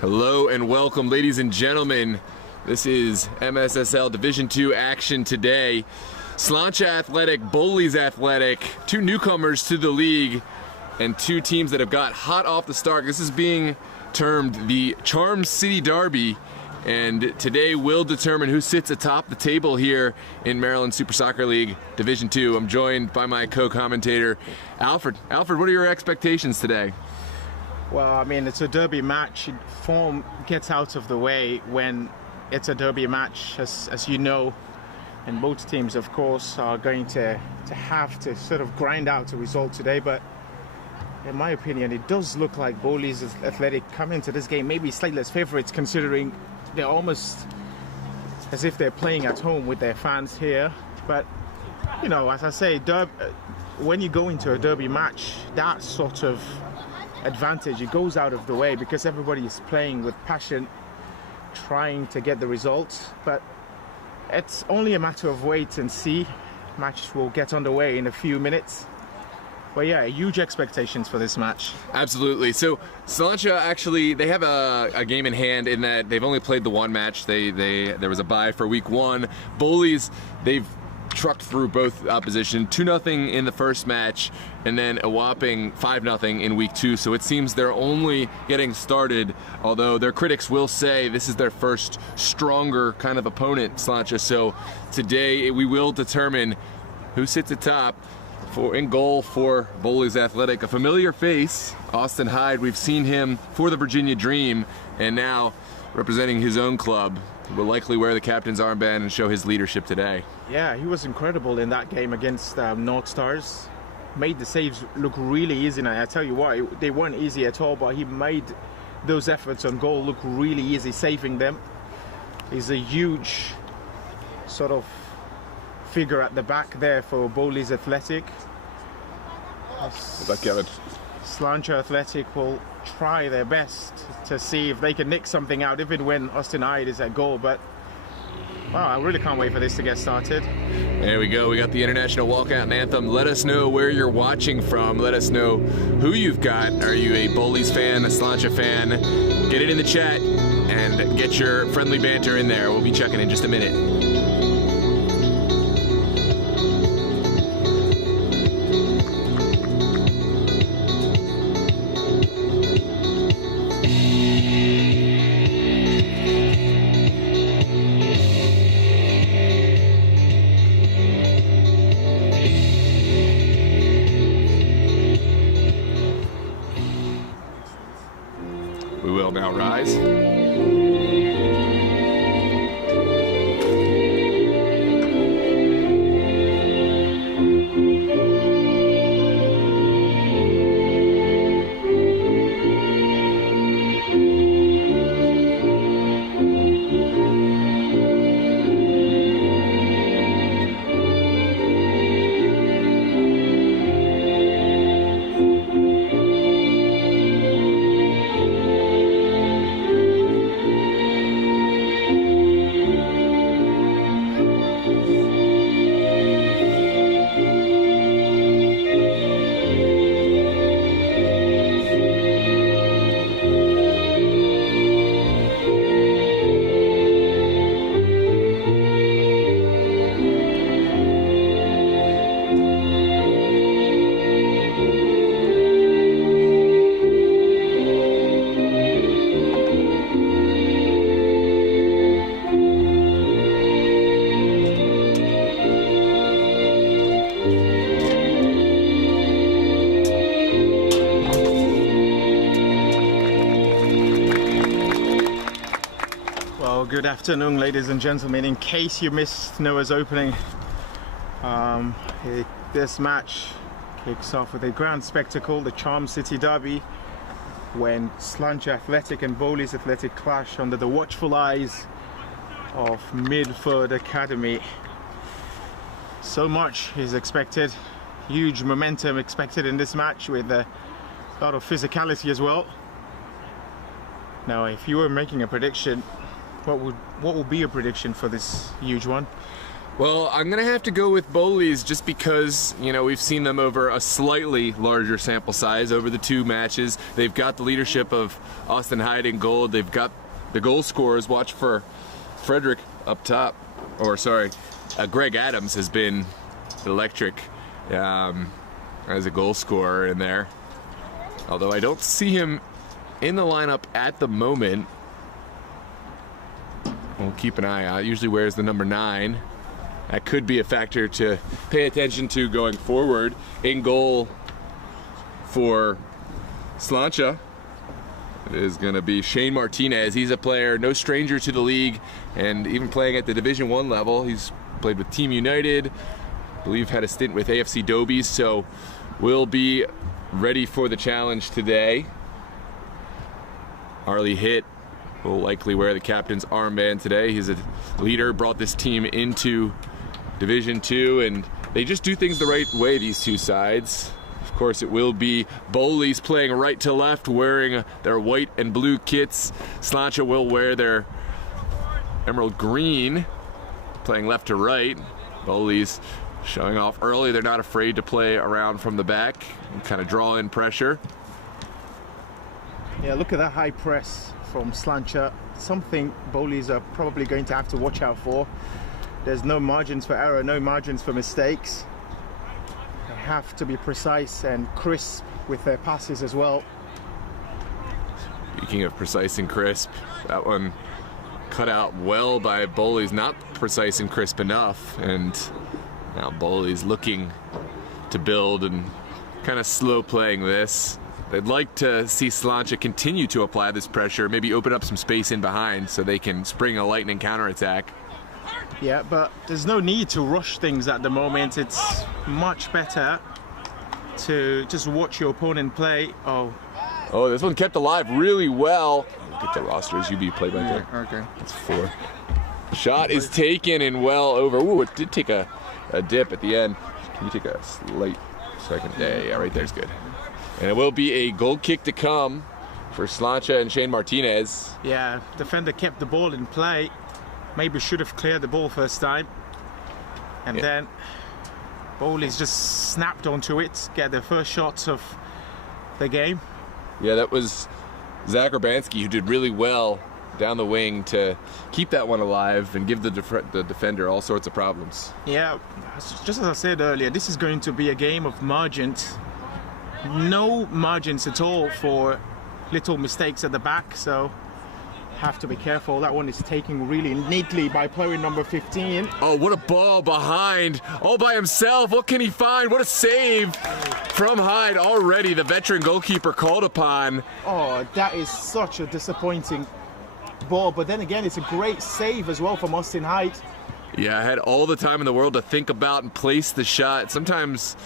Hello and welcome, ladies and gentlemen. This is MSSL Division II action today. Slainte Athletic, Bowleys Athletic, two newcomers to the league and two teams that have got hot off the start. This is being termed the Charm City Derby, and today will determine who sits atop the table here in Maryland Super Soccer League Division II. I'm joined by my co-commentator, Alfred. Alfred, what are your expectations today? Well, I mean, it's a derby match. Form gets out of the way when it's a derby match, as you know. And both teams, of course, are going to have to sort of grind out a result today. But in my opinion, it does look like Bowleys Athletic come into this game maybe slightly less favourites, considering they're almost as if they're playing at home with their fans here. But, you know, as I say, when you go into a derby match, that sort of advantage, it goes out of the way because everybody is playing with passion, trying to get the results. But it's only a matter of wait and see. Match will get underway in a few minutes. But yeah, huge expectations for this match. Absolutely. So Slainte actually, they have a game in hand in that they've only played the one match. There was a bye for week one. Bowleys, they've trucked through both opposition, 2-0 in the first match, and then a whopping 5-0 in week two. So it seems they're only getting started, although their critics will say this is their first stronger kind of opponent, Slainte. So today we will determine who sits atop in goal for Bowleys Athletic. A familiar face, Austin Hyde. We've seen him for the Virginia Dream, and now representing his own club. Will likely wear the captain's armband and show his leadership today. Yeah, he was incredible in that game against North Stars. Made the saves look really easy, and I tell you what, they weren't easy at all, but he made those efforts on goal look really easy, saving them. He's a huge sort of figure at the back there for Bowleys Athletic. Good luck, Kevin. Slainte Athletic will try their best to see if they can nick something out, even when Austin Hyde is at goal. But wow, I really can't wait for this to get started. There we go. We got the international walkout anthem. Let us know where you're watching from. Let us know who you've got. Are you a Bowleys fan, a Slainte fan? Get it in the chat and get your friendly banter in there. We'll be checking in just a minute. We will now rise. Good afternoon, ladies and gentlemen. In case you missed Noah's opening, this match kicks off with a grand spectacle, the Charm City Derby, when Slainte Athletic and Bowleys Athletic clash under the watchful eyes of Midford Academy. So much is expected, huge momentum expected in this match, with a lot of physicality as well. Now, if you were making a prediction, what would be your prediction for this huge one? Well, I'm going to have to go with Bowleys just because, you know, we've seen them over a slightly larger sample size over the 2 matches. They've got the leadership of Austin Hyde in goal. They've got the goal scorers. Watch for Frederick up top. Or, sorry, Greg Adams has been electric as a goal scorer in there. Although I don't see him in the lineup at the moment. We'll keep an eye out. Usually wears the number 9. That could be a factor to pay attention to going forward. In goal for Slainte, it is going to be Shane Martinez. He's a player, no stranger to the league, and even playing at the Division I level. He's played with Team United, I believe had a stint with AFC Dobies, so will be ready for the challenge today. Harley Hitt will likely wear the captain's armband today. He's a leader, brought this team into Division II, and they just do things the right way, these 2 sides. Of course, it will be Bowleys playing right to left, wearing their white and blue kits. Slainte will wear their emerald green, playing left to right. Bowleys showing off early. They're not afraid to play around from the back and kind of draw in pressure. Yeah, look at that high press from Slainte. Something Bowleys are probably going to have to watch out for. There's no margins for error, no margins for mistakes. They have to be precise and crisp with their passes as well. Speaking of precise and crisp, that one cut out well by Bowleys, not precise and crisp enough, and now Bowleys looking to build and kind of slow playing this. They'd like to see Slainte continue to apply this pressure, maybe open up some space in behind so they can spring a lightning counterattack. Yeah, but there's no need to rush things at the moment. It's much better to just watch your opponent play. Oh, this one kept alive really well. Get the roster as UB play by there. Okay. That's 4. Shot is taken and well over. Ooh, it did take a dip at the end. Can you take a slight second? Yeah, right there's good. And it will be a goal kick to come for Slainte and Shane Martinez. Yeah, defender kept the ball in play. Maybe should have cleared the ball first time. And then Bowleys just snapped onto it, get the first shots of the game. Yeah, that was Zach Urbanski who did really well down the wing to keep that one alive and give the defender all sorts of problems. Yeah, just as I said earlier, this is going to be a game of margins. No margins at all for little mistakes at the back, so have to be careful. That one is taken really neatly by player number 15. Oh, what a ball behind, all by himself. What can he find? What a save from Hyde. Already the veteran goalkeeper called upon. Oh, that is such a disappointing ball, but then again, it's a great save as well from Austin Hyde. Yeah, I had all the time in the world to think about and place the shot. Sometimes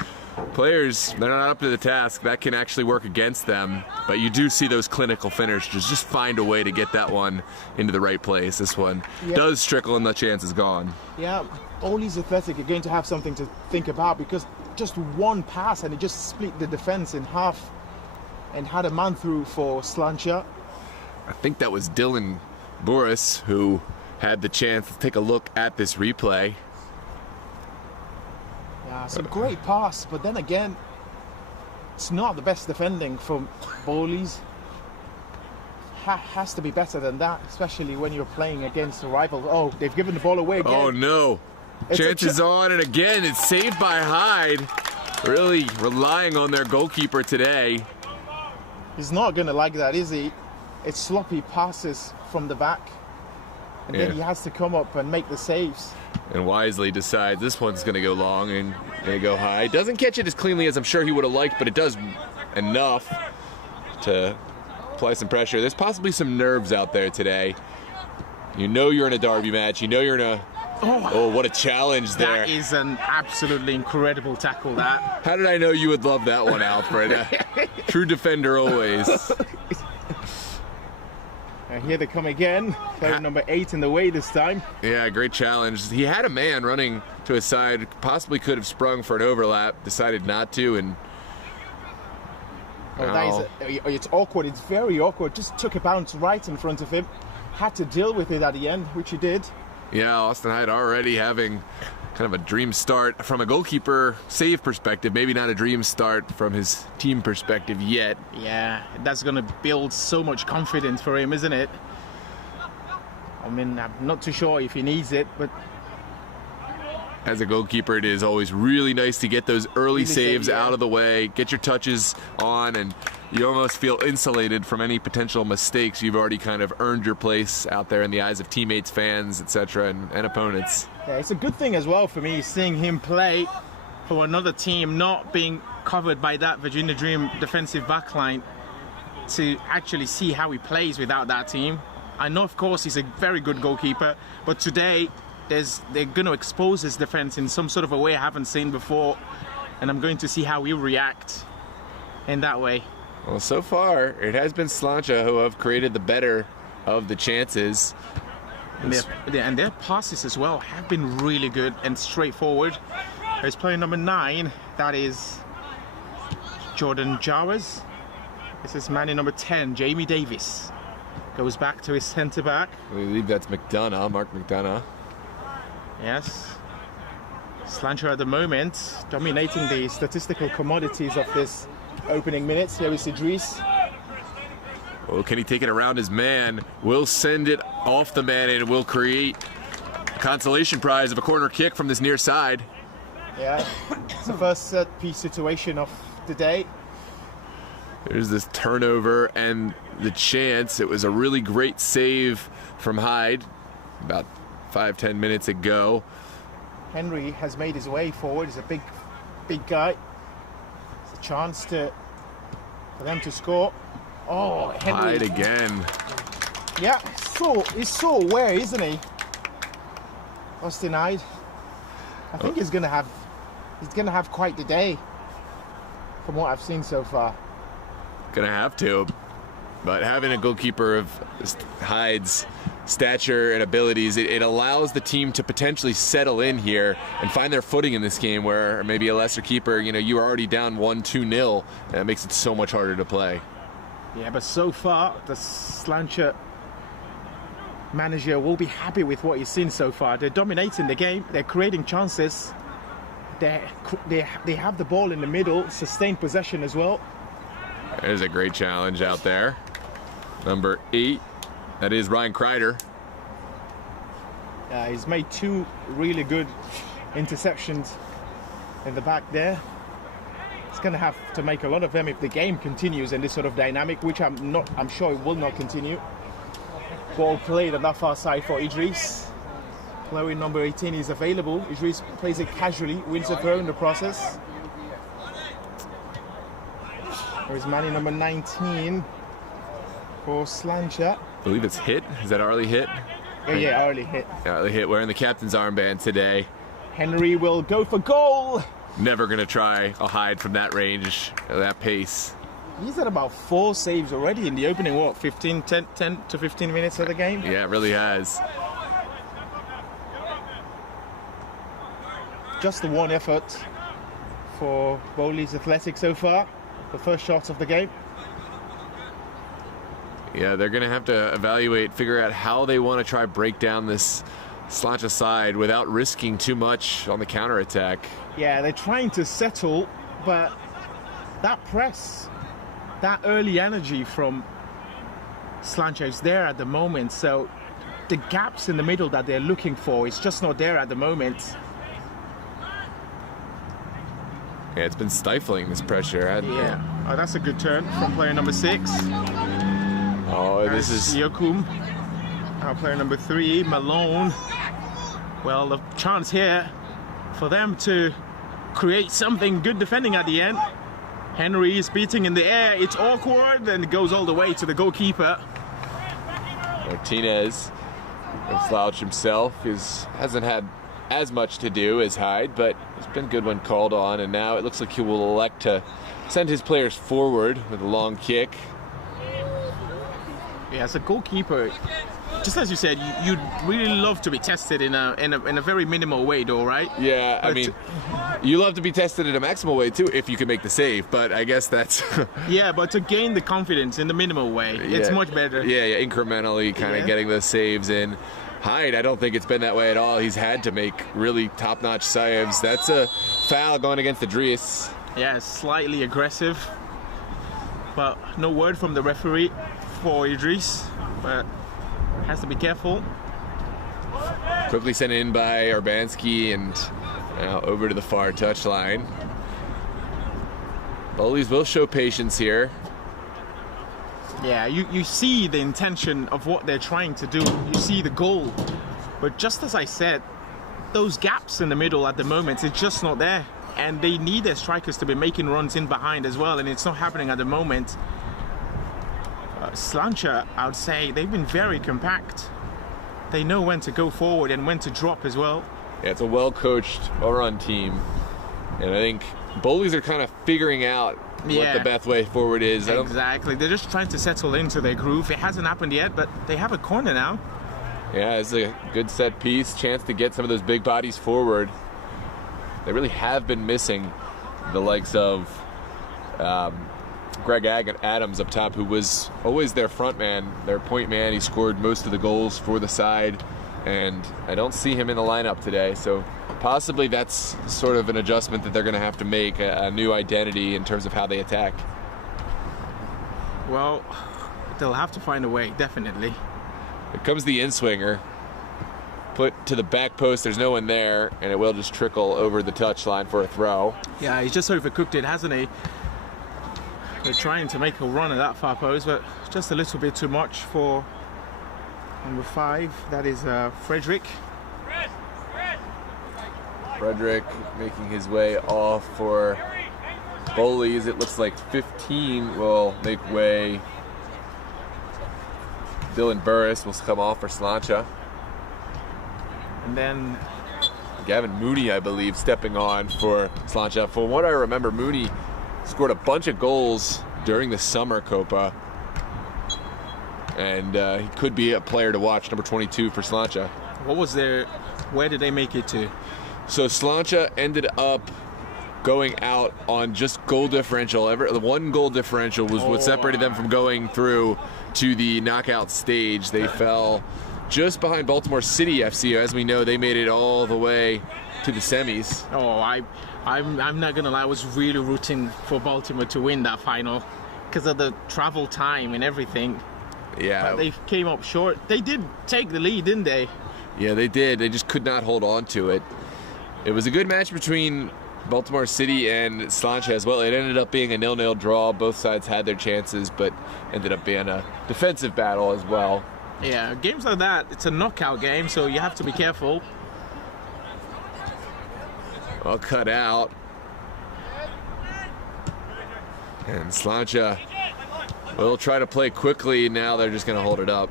players, they're not up to the task. That can actually work against them. But you do see those clinical finishers just find a way to get that one into the right place. This one does trickle and the chance is gone. Yeah, Bowleys Athletic are going to have something to think about, because just one pass and it just split the defense in half and had a man through for Slainte. I think that was Dylan Boris who had the chance to take a look at this replay. Yeah, it's a great pass, but then again, it's not the best defending from Bowleys. Has to be better than that, especially when you're playing against a rival. Oh, they've given the ball away again. Oh no, chances on, and again it's saved by Hyde. Really relying on their goalkeeper today. He's not going to like that, is he? It's sloppy passes from the back, and then he has to come up and make the saves. And wisely decides this one's going to go long and going to go high. Doesn't catch it as cleanly as I'm sure he would have liked, but it does enough to apply some pressure. There's possibly some nerves out there today. You know you're in a derby match. You know you're in a... Oh, what a challenge there. That is an absolutely incredible tackle, that. How did I know you would love that one, Alfred? True defender always. And here they come again. Player number 8 in the way this time. Yeah, great challenge. He had a man running to his side, possibly could have sprung for an overlap, decided not to, and it's awkward. It's very awkward. Just took a bounce right in front of him. Had to deal with it at the end, which he did. Yeah, Austin Hyde already having kind of a dream start from a goalkeeper save perspective. Maybe not a dream start from his team perspective yet. Yeah, that's going to build so much confidence for him, isn't it? I mean, I'm not too sure if he needs it, but as a goalkeeper, it is always really nice to get those early saves out of the way, get your touches on, and you almost feel insulated from any potential mistakes. You've already kind of earned your place out there in the eyes of teammates, fans, etc., and opponents. Yeah, it's a good thing as well for me seeing him play for another team, not being covered by that Virginia Dream defensive backline, to actually see how he plays without that team. I know, of course, he's a very good goalkeeper, but today they're going to expose his defense in some sort of a way I haven't seen before, and I'm going to see how he'll react in that way. Well, so far, it has been Slainte who have created the better of the chances. And their passes as well have been really good and straightforward. There's player number 9, that is Jordan Jawers. This is man in number 10, Jamie Davis. Goes back to his centre back. I believe that's McDonough, Mark McDonough. Yes. Slainte at the moment dominating the statistical commodities of this opening minutes. Here is Idris. Oh, can he take it around his man? Will send it off the man and will create a consolation prize of a corner kick from this near side. Yeah, it's the first set piece situation of the day. There's this turnover and the chance. It was a really great save from Hyde about 5-10 minutes ago. Henry has made his way forward. He's a big guy. It's a chance for them to score. Oh, Henry. Hyde again. Yeah, he's so aware, isn't he? Austin Hyde. I think he's gonna have quite the day from what I've seen so far. Gonna have to, but having a goalkeeper of Hyde's stature and abilities, it allows the team to potentially settle in here and find their footing in this game, where maybe a lesser keeper, you are already down 1-2-0, and it makes it so much harder to play. Yeah, but so far the Slainte manager will be happy with what he's seen so far. They're dominating the game, they're creating chances, they have the ball in the middle, sustained possession as well. There's a great challenge out there. Number 8, that is Ryan Kreider. He's made 2 really good interceptions in the back there. He's going to have to make a lot of them if the game continues in this sort of dynamic, which I'm sure it will not continue. Ball played at that far side for Idris. Player number 18 is available. Idris plays it casually, wins a throw in the process. There's man number 19 for Slainte. I believe it's Hit. Is that Arlie Hit? Yeah, Arlie Hit. Arlie Hit wearing the captain's armband today. Henry will go for goal. Never going to try a Hyde from that range, that pace. He's had about 4 saves already in the opening, 10 to 15 minutes of the game? Yeah, it really has. Just the one effort for Bowleys Athletic so far. The first shot of the game. Yeah, they're going to have to evaluate, figure out how they want to try break down this Slainte side without risking too much on the counterattack. Yeah, they're trying to settle, but that press, that early energy from Slainte is there at the moment. So the gaps in the middle that they're looking for, it's just not there at the moment. Yeah, it's been stifling, this pressure. Yeah. Oh, that's a good turn from player number 6. Oh, this is Yokum. Now player number 3, Malone. Well, the chance here for them to create something good defending at the end. Henry is beating in the air. It's awkward, and it goes all the way to the goalkeeper. Martinez, Slouch himself, hasn't had as much to do as Hyde, but it's been good when called on, and now it looks like he will elect to send his players forward with a long kick. Yeah, as a goalkeeper, just as you said, you'd really love to be tested in a very minimal way, though, right? Yeah, I mean, you love to be tested in a maximal way too if you can make the save, but I guess that's yeah, but to gain the confidence in the minimal way, it's much better. Yeah, incrementally kind of getting those saves in. Hyde, I don't think it's been that way at all. He's had to make really top-notch saves. That's a foul going against Idris. Yeah, slightly aggressive, but no word from the referee for Idris, but has to be careful. Quickly sent in by Urbanski and now over to the far touchline. Bowleys will show patience here. Yeah, you see the intention of what they're trying to do. You see the goal. But just as I said, those gaps in the middle at the moment, it's just not there. And they need their strikers to be making runs in behind as well, and it's not happening at the moment. Slainte, I would say, they've been very compact. They know when to go forward and when to drop as well. Yeah, it's a well-coached, well-run team. And I think Bowleys are kind of figuring out what the best way forward is. Exactly. They're just trying to settle into their groove. It hasn't happened yet, but they have a corner now. Yeah, it's a good set piece. Chance to get some of those big bodies forward. They really have been missing the likes of Greg Adams up top, who was always their front man, their point man. He scored most of the goals for the side, and I don't see him in the lineup today. So possibly that's sort of an adjustment that they're going to have to make, a new identity in terms of how they attack. Well, they'll have to find a way, definitely. Here comes the in-swinger. Put to the back post, there's no one there, and it will just trickle over the touchline for a throw. Yeah, he's just overcooked it, hasn't he? They're trying to make a run at that far post, but just a little bit too much for number 5. That is Frederick. Frederick making his way off for Bowleys. It looks like 15 will make way. Dylan Burris will come off for Slainte. And then Gavin Mooney, I believe, stepping on for Slainte. From what I remember, Mooney scored a bunch of goals during the summer Copa. And he could be a player to watch, number 22 for Slainte. Where did they make it to? So Slainte ended up going out on just goal differential. The one goal differential was what separated them from going through to the knockout stage. They fell just behind Baltimore City FC. As we know, they made it all the way to the semis. Oh, I'm not gonna lie, I was really rooting for Baltimore to win that final because of the travel time and everything. Yeah. But they came up short. They did take the lead, didn't they? Yeah, they did. They just could not hold on to it. It was a good match between Baltimore City and Slainte as well. It ended up being a 0-0 draw. Both sides had their chances, but ended up being a defensive battle as well. Yeah, games like that, it's a knockout game, so you have to be careful. All cut out. And Slainte will try to play quickly. Now they're just going to hold it up.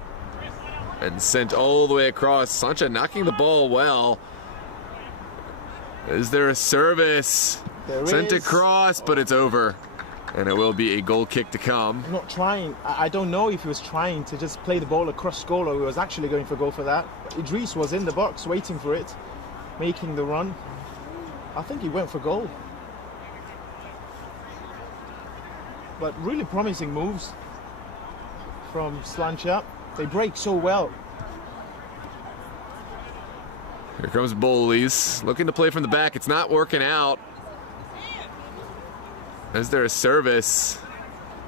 And sent all the way across. Slainte knocking the ball well. Is there a service? Sent across, but it's over. And it will be a goal kick to come. I'm not trying. I don't know if he was trying to just play the ball across goal or he was actually going for goal for that. Idris was in the box waiting for it, making the run. I think he went for goal. But really promising moves from Slainte. They break so well. Here comes Bowleys, looking to play from the back. It's not working out. Is there a service?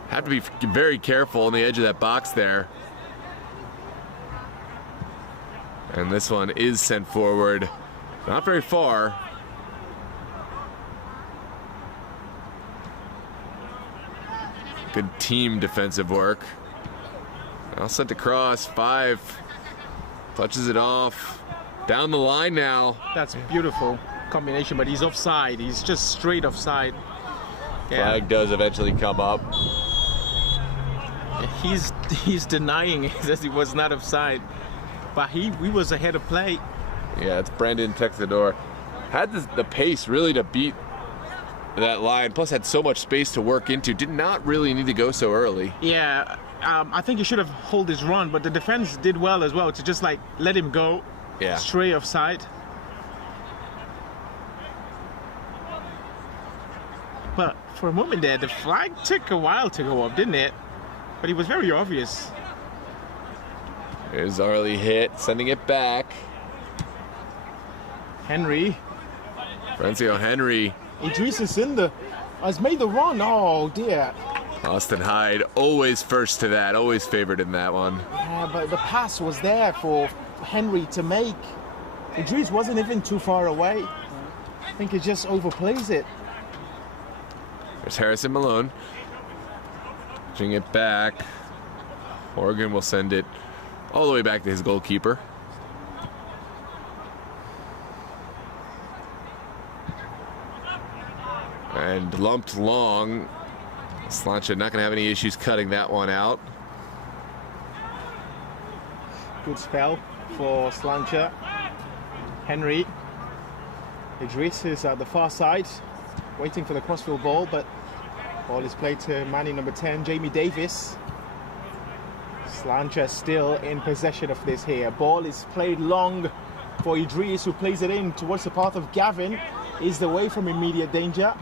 Have to be very careful on the edge of that box there. And this one is sent forward. Not very far. Good team defensive work. Now sent across, 5. Touches it off. Down the line now. That's a beautiful combination, but he's offside. He's just straight offside. Yeah. Flag does eventually come up. He's denying it as he was not offside, but he was ahead of play. Yeah, it's Brandon Texador. Had the pace really to beat that line, plus had so much space to work into. Did not really need to go so early. Yeah, I think he should have held his run, but the defense did well as well to just like let him go. Yeah. Straight offside. But for a moment there, the flag took a while to go up, didn't it? But it was very obvious. There's early hit, sending it back. Henry. Francio Henry. Idris is in the... has made the run. Oh, dear. Austin Hyde, always first to that, always favored in that one. Yeah, but the pass was there for Henry to make. Idris wasn't even too far away. I think he just overplays it. There's Harrison Malone. Bring it back. Oregon will send it all the way back to his goalkeeper. And lumped long. Slainte not going to have any issues cutting that one out. Good spell for Slainte. Henry. Idris is at the far side, waiting for the crossfield ball, but ball is played to man number 10, Jamie Davis. Slainte still in possession of this here. Ball is played long for Idris, who plays it in towards the path of Gavin. Is away from immediate danger.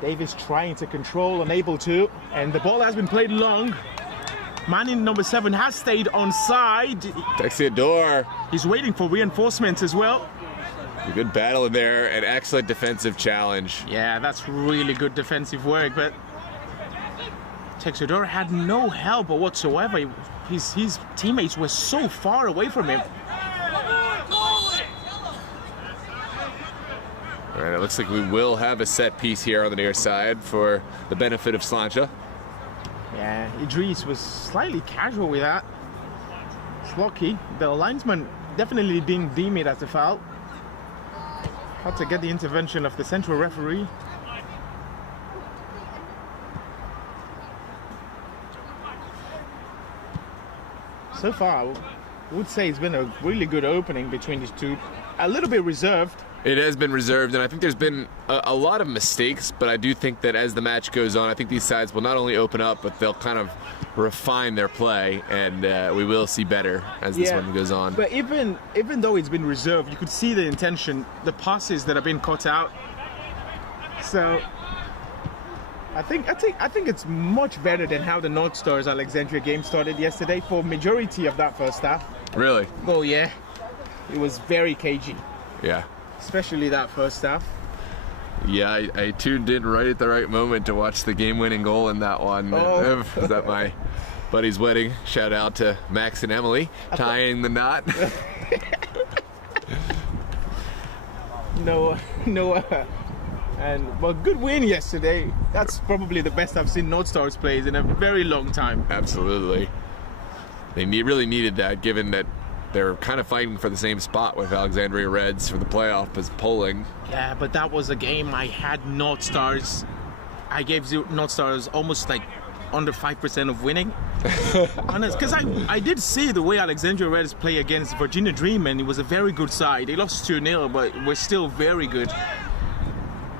Davis trying to control, unable to, and the ball has been played long. Man in number 7 has stayed on side. Texiador. He's waiting for reinforcements as well. A good battle in there, an excellent defensive challenge. Yeah, that's really good defensive work, but Texiador had no help whatsoever. His teammates were so far away from him. All right, it looks like we will have a set piece here on the near side for the benefit of Slainte. Yeah, Idris was slightly casual with that. It's lucky. The linesman definitely didn't deem it as a foul. Had to get the intervention of the central referee. So far, I would say it's been a really good opening between these two. A little bit reserved. It has been reserved, and I think there's been a lot of mistakes, but I do think that as the match goes on, I think these sides will not only open up, but they'll kind of refine their play, and we will see better as this one goes on. But even though it's been reserved, you could see the intention, the passes that have been cut out. So I think it's much better than how the North Stars Alexandria game started yesterday for majority of that first half. Really? Oh yeah, it was very cagey. Yeah. Especially that first half. Yeah, I tuned in right at the right moment to watch the game-winning goal in that one. Oh. Was at my buddy's wedding. Shout out to Max and Emily tying the knot. No, and well, good win yesterday. That's probably the best I've seen North Stars plays in a very long time. Absolutely. They really needed that, given that they're kind of fighting for the same spot with Alexandria Reds for the playoff as polling. Yeah, but that was a game I had North Stars. I gave North Stars almost like under 5% of winning. Honest, because I did see the way Alexandria Reds play against Virginia Dream, and it was a very good side. They lost 2-0, but were still very good.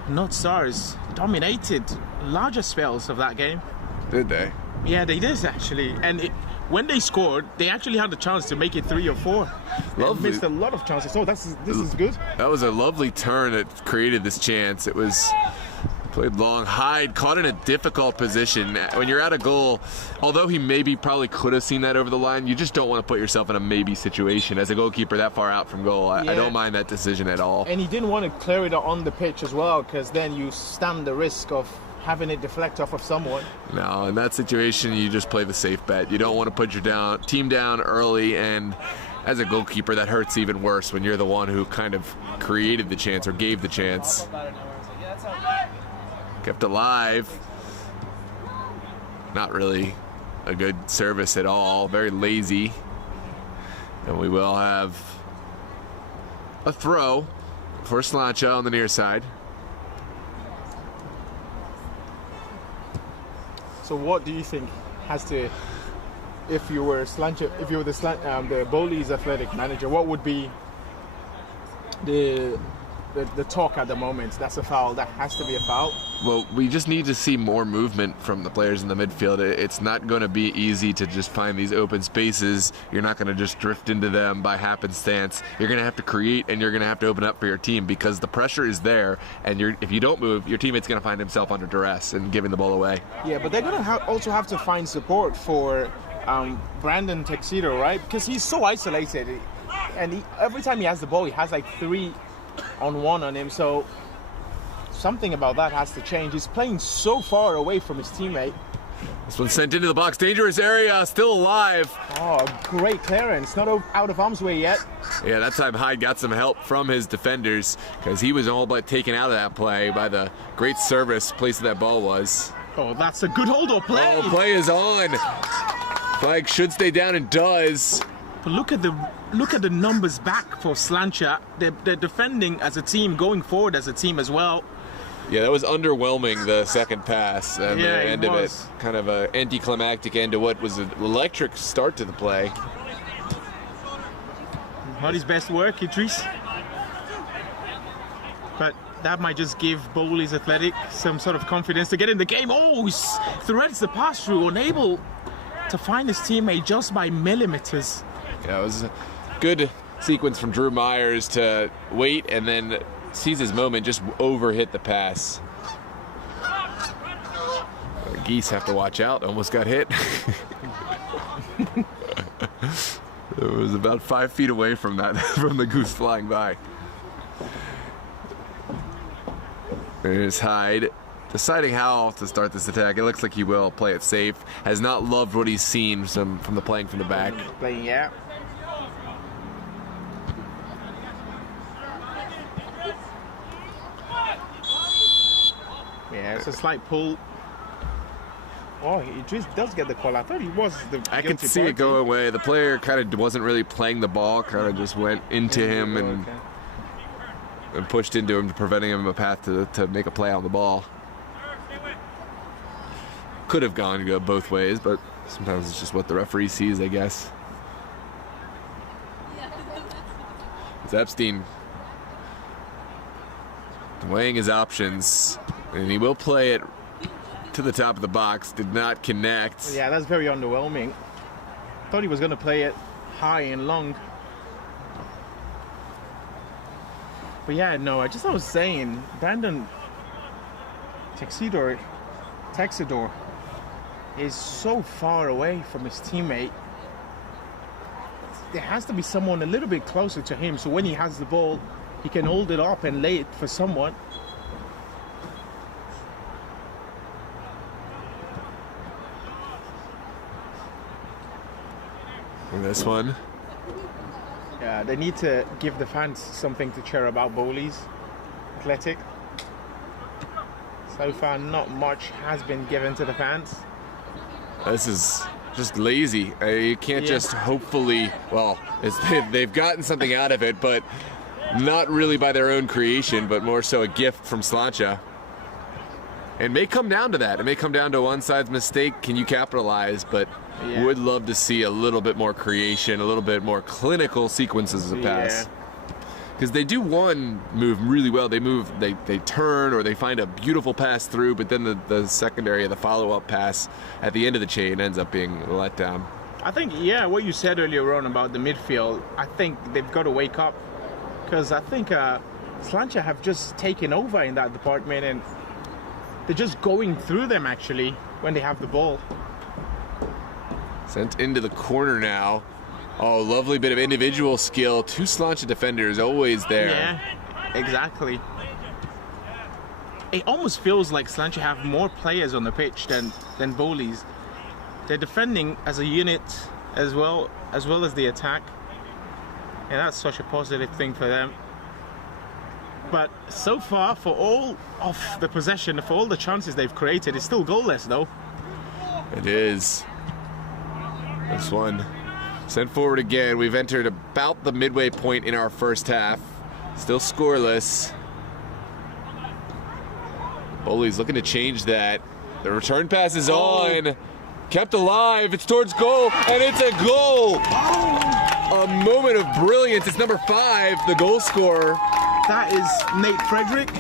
North Stars dominated larger spells of that game. Did they? Yeah, they did actually. And when they scored, they actually had the chance to make it 3 or 4. Lovely. Missed a lot of chances. So this is good. That was a lovely turn that created this chance. It was played long. Hyde caught in a difficult position. When you're at a goal, although he maybe probably could have seen that over the line, you just don't want to put yourself in a maybe situation as a goalkeeper that far out from goal. I don't mind that decision at all. And he didn't want to clear it on the pitch as well, because then you stand the risk of having it deflect off of someone. No, in that situation, you just play the safe bet. You don't want to put your team down early, and as a goalkeeper, that hurts even worse when you're the one who kind of created the chance or gave the chance. Kept alive. Not really a good service at all. Very lazy. And we will have a throw for Slainte on the near side. So what do you think has to, if you were the Bowleys athletic manager, what would be the talk at the moment? That's a foul. That has to be a foul. Well, we just need to see more movement from the players in the midfield. It's not going to be easy to just find these open spaces. You're not going to just drift into them by happenstance. You're going to have to create, and you're going to have to open up for your team, because the pressure is there, and if you don't move, your teammate's going to find himself under duress and giving the ball away. Yeah, but they're going to also have to find support for Brandon Tuxedo, right? Because he's so isolated, and every time he has the ball, he has like 3-on-1 on him. So something about that has to change. He's playing so far away from his teammate. This one's sent into the box. Dangerous area, still alive. Oh, great clearance. Not out of harm's way yet. Yeah, that time Hyde got some help from his defenders because he was all but taken out of that play by the great service place that ball was. Oh, that's a good hold-up play. Oh, play is on. Flag should stay down and does. But look at the numbers back for Slainte. They're defending as a team, going forward as a team as well. Yeah, that was underwhelming, the second pass, and the end of it, kind of an anticlimactic end to what was an electric start to the play. Not his best work, Idris. But that might just give Bowleys Athletic some sort of confidence to get in the game. Oh, he threads the pass through, unable to find his teammate just by millimeters. Yeah, it was a good sequence from Drew Myers to wait and then sees his moment, just overhit the pass. Geese have to watch out, almost got hit. It was about 5 feet away from that, from the goose flying by. There's Hyde, deciding how to start this attack. It looks like he will play it safe. Has not loved what he's seen from the playing from the back. Playing, yeah. Yeah, it's a slight pull. Oh, he just does get the call. I thought he was the I could see it go away. The player kind of wasn't really playing the ball, kind of just went into him and pushed into him, preventing him a path to make a play on the ball. Could have gone both ways, but sometimes it's just what the referee sees, I guess. It's Epstein weighing his options, and he will play it to the top of the box. Did not connect. Yeah, that's very underwhelming. Thought he was going to play it high and long. But yeah, no, I was saying, Brandon Texidor is so far away from his teammate. There has to be someone a little bit closer to him, so when he has the ball, he can hold it up and lay it for someone. And this one. Yeah, they need to give the fans something to cheer about. Bowleys Athletic. So far, not much has been given to the fans. This is just lazy. You can't just hopefully, well, they've gotten something out of it, but not really by their own creation, but more so a gift from Slainte. It may come down to that. It may come down to one side's mistake. Can you capitalize? But would love to see a little bit more creation, a little bit more clinical sequences of pass. Because they do one move really well. They move, they turn, or they find a beautiful pass through, but then the secondary, the follow-up pass at the end of the chain ends up being a letdown. I think, what you said earlier on about the midfield, I think they've got to wake up. Because I think Slainte have just taken over in that department, and they're just going through them, actually, when they have the ball. Sent into the corner now. Oh, lovely bit of individual skill. 2 Slainte defenders always there. Yeah, exactly. It almost feels like Slainte have more players on the pitch than Bowleys. They're defending as a unit as well as the attack. And that's such a positive thing for them. But so far, for all of the possession, for all the chances they've created, it's still goalless, though. It is. This one sent forward again. We've entered about the midway point in our first half. Still scoreless. Bowleys looking to change that. The return pass is on. Kept alive. It's towards goal, and it's a goal. A moment of brilliance. It's number 5, the goal scorer. That is Nate Frederick.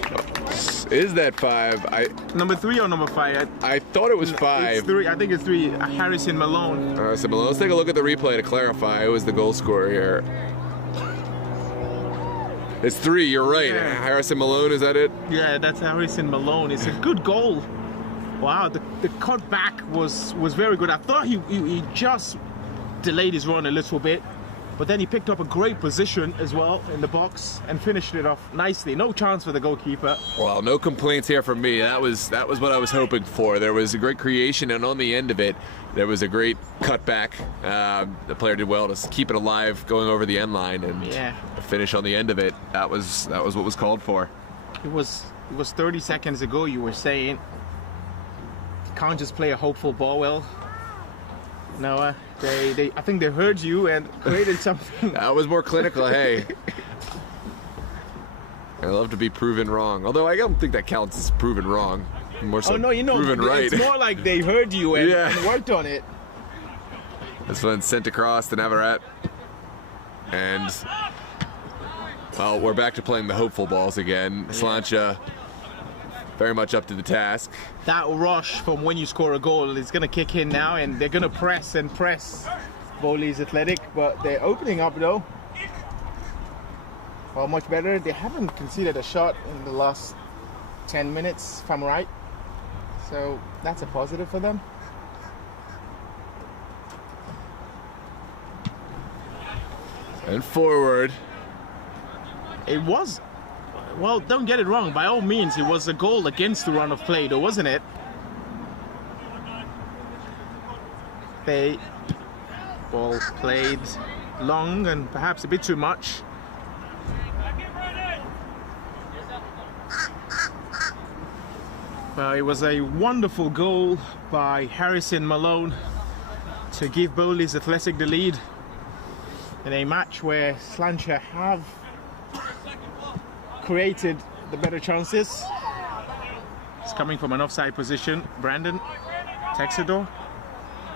Is that 5? Number 3 or number 5? I thought it was 5. It's 3. I think it's 3. Harrison Malone. So let's take a look at the replay to clarify. It was the goal scorer here. It's 3. You're right. Yeah. Harrison Malone, is that it? Yeah, that's Harrison Malone. It's a good goal. Wow, the cut back was very good. I thought he just delayed his run a little bit, but then he picked up a great position as well in the box and finished it off nicely. No chance for the goalkeeper. Well, no complaints here from me. That was what I was hoping for. There was a great creation, and on the end of it, there was a great cutback. The player did well to keep it alive going over the end line, and the finish on the end of it. That was what was called for. It was 30 seconds ago. You were saying you can't just play a hopeful ball well. No, I think they heard you and created something. That was more clinical. Hey, I love to be proven wrong. Although I don't think that counts as proven wrong. More so proven right. It's more like they heard you and worked on it. This one sent across to Navarrete, and well, we're back to playing the hopeful balls again. Slainte very much up to the task. That rush from when you score a goal is going to kick in now, and they're going to press and press Bowleys Athletic, but they're opening up though. Well, much better. They haven't conceded a shot in the last 10 minutes, if I'm right. So that's a positive for them. And forward. It was, well, don't get it wrong. By all means, it was a goal against the run of play, though, wasn't it? They ball played long and perhaps a bit too much. Well, it was a wonderful goal by Harrison Malone to give Bowleys Athletic the lead in a match where Slainte have created the better chances. It's coming from an offside position. Brandon Texador.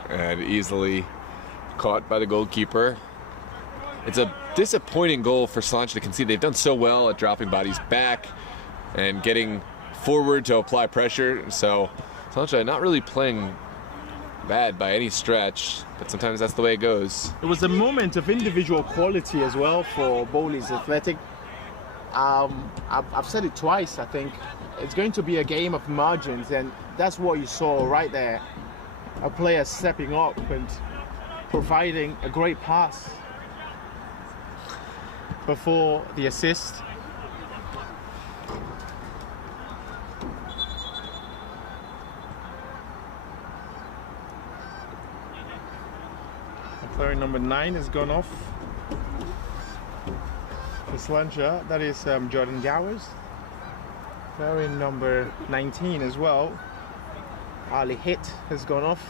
And easily caught by the goalkeeper. It's a disappointing goal for Slainte to concede. They've done so well at dropping bodies back and getting forward to apply pressure. So Slainte not really playing bad by any stretch, but sometimes that's the way it goes. It was a moment of individual quality as well for Bowleys Athletic. I've said it twice, I think. It's going to be a game of margins, and that's what you saw right there. A player stepping up and providing a great pass before the assist. Player number 9 has gone off for Slainte. That is Jordan Gowers. Player number 19 as well, Ali Hit, has gone off.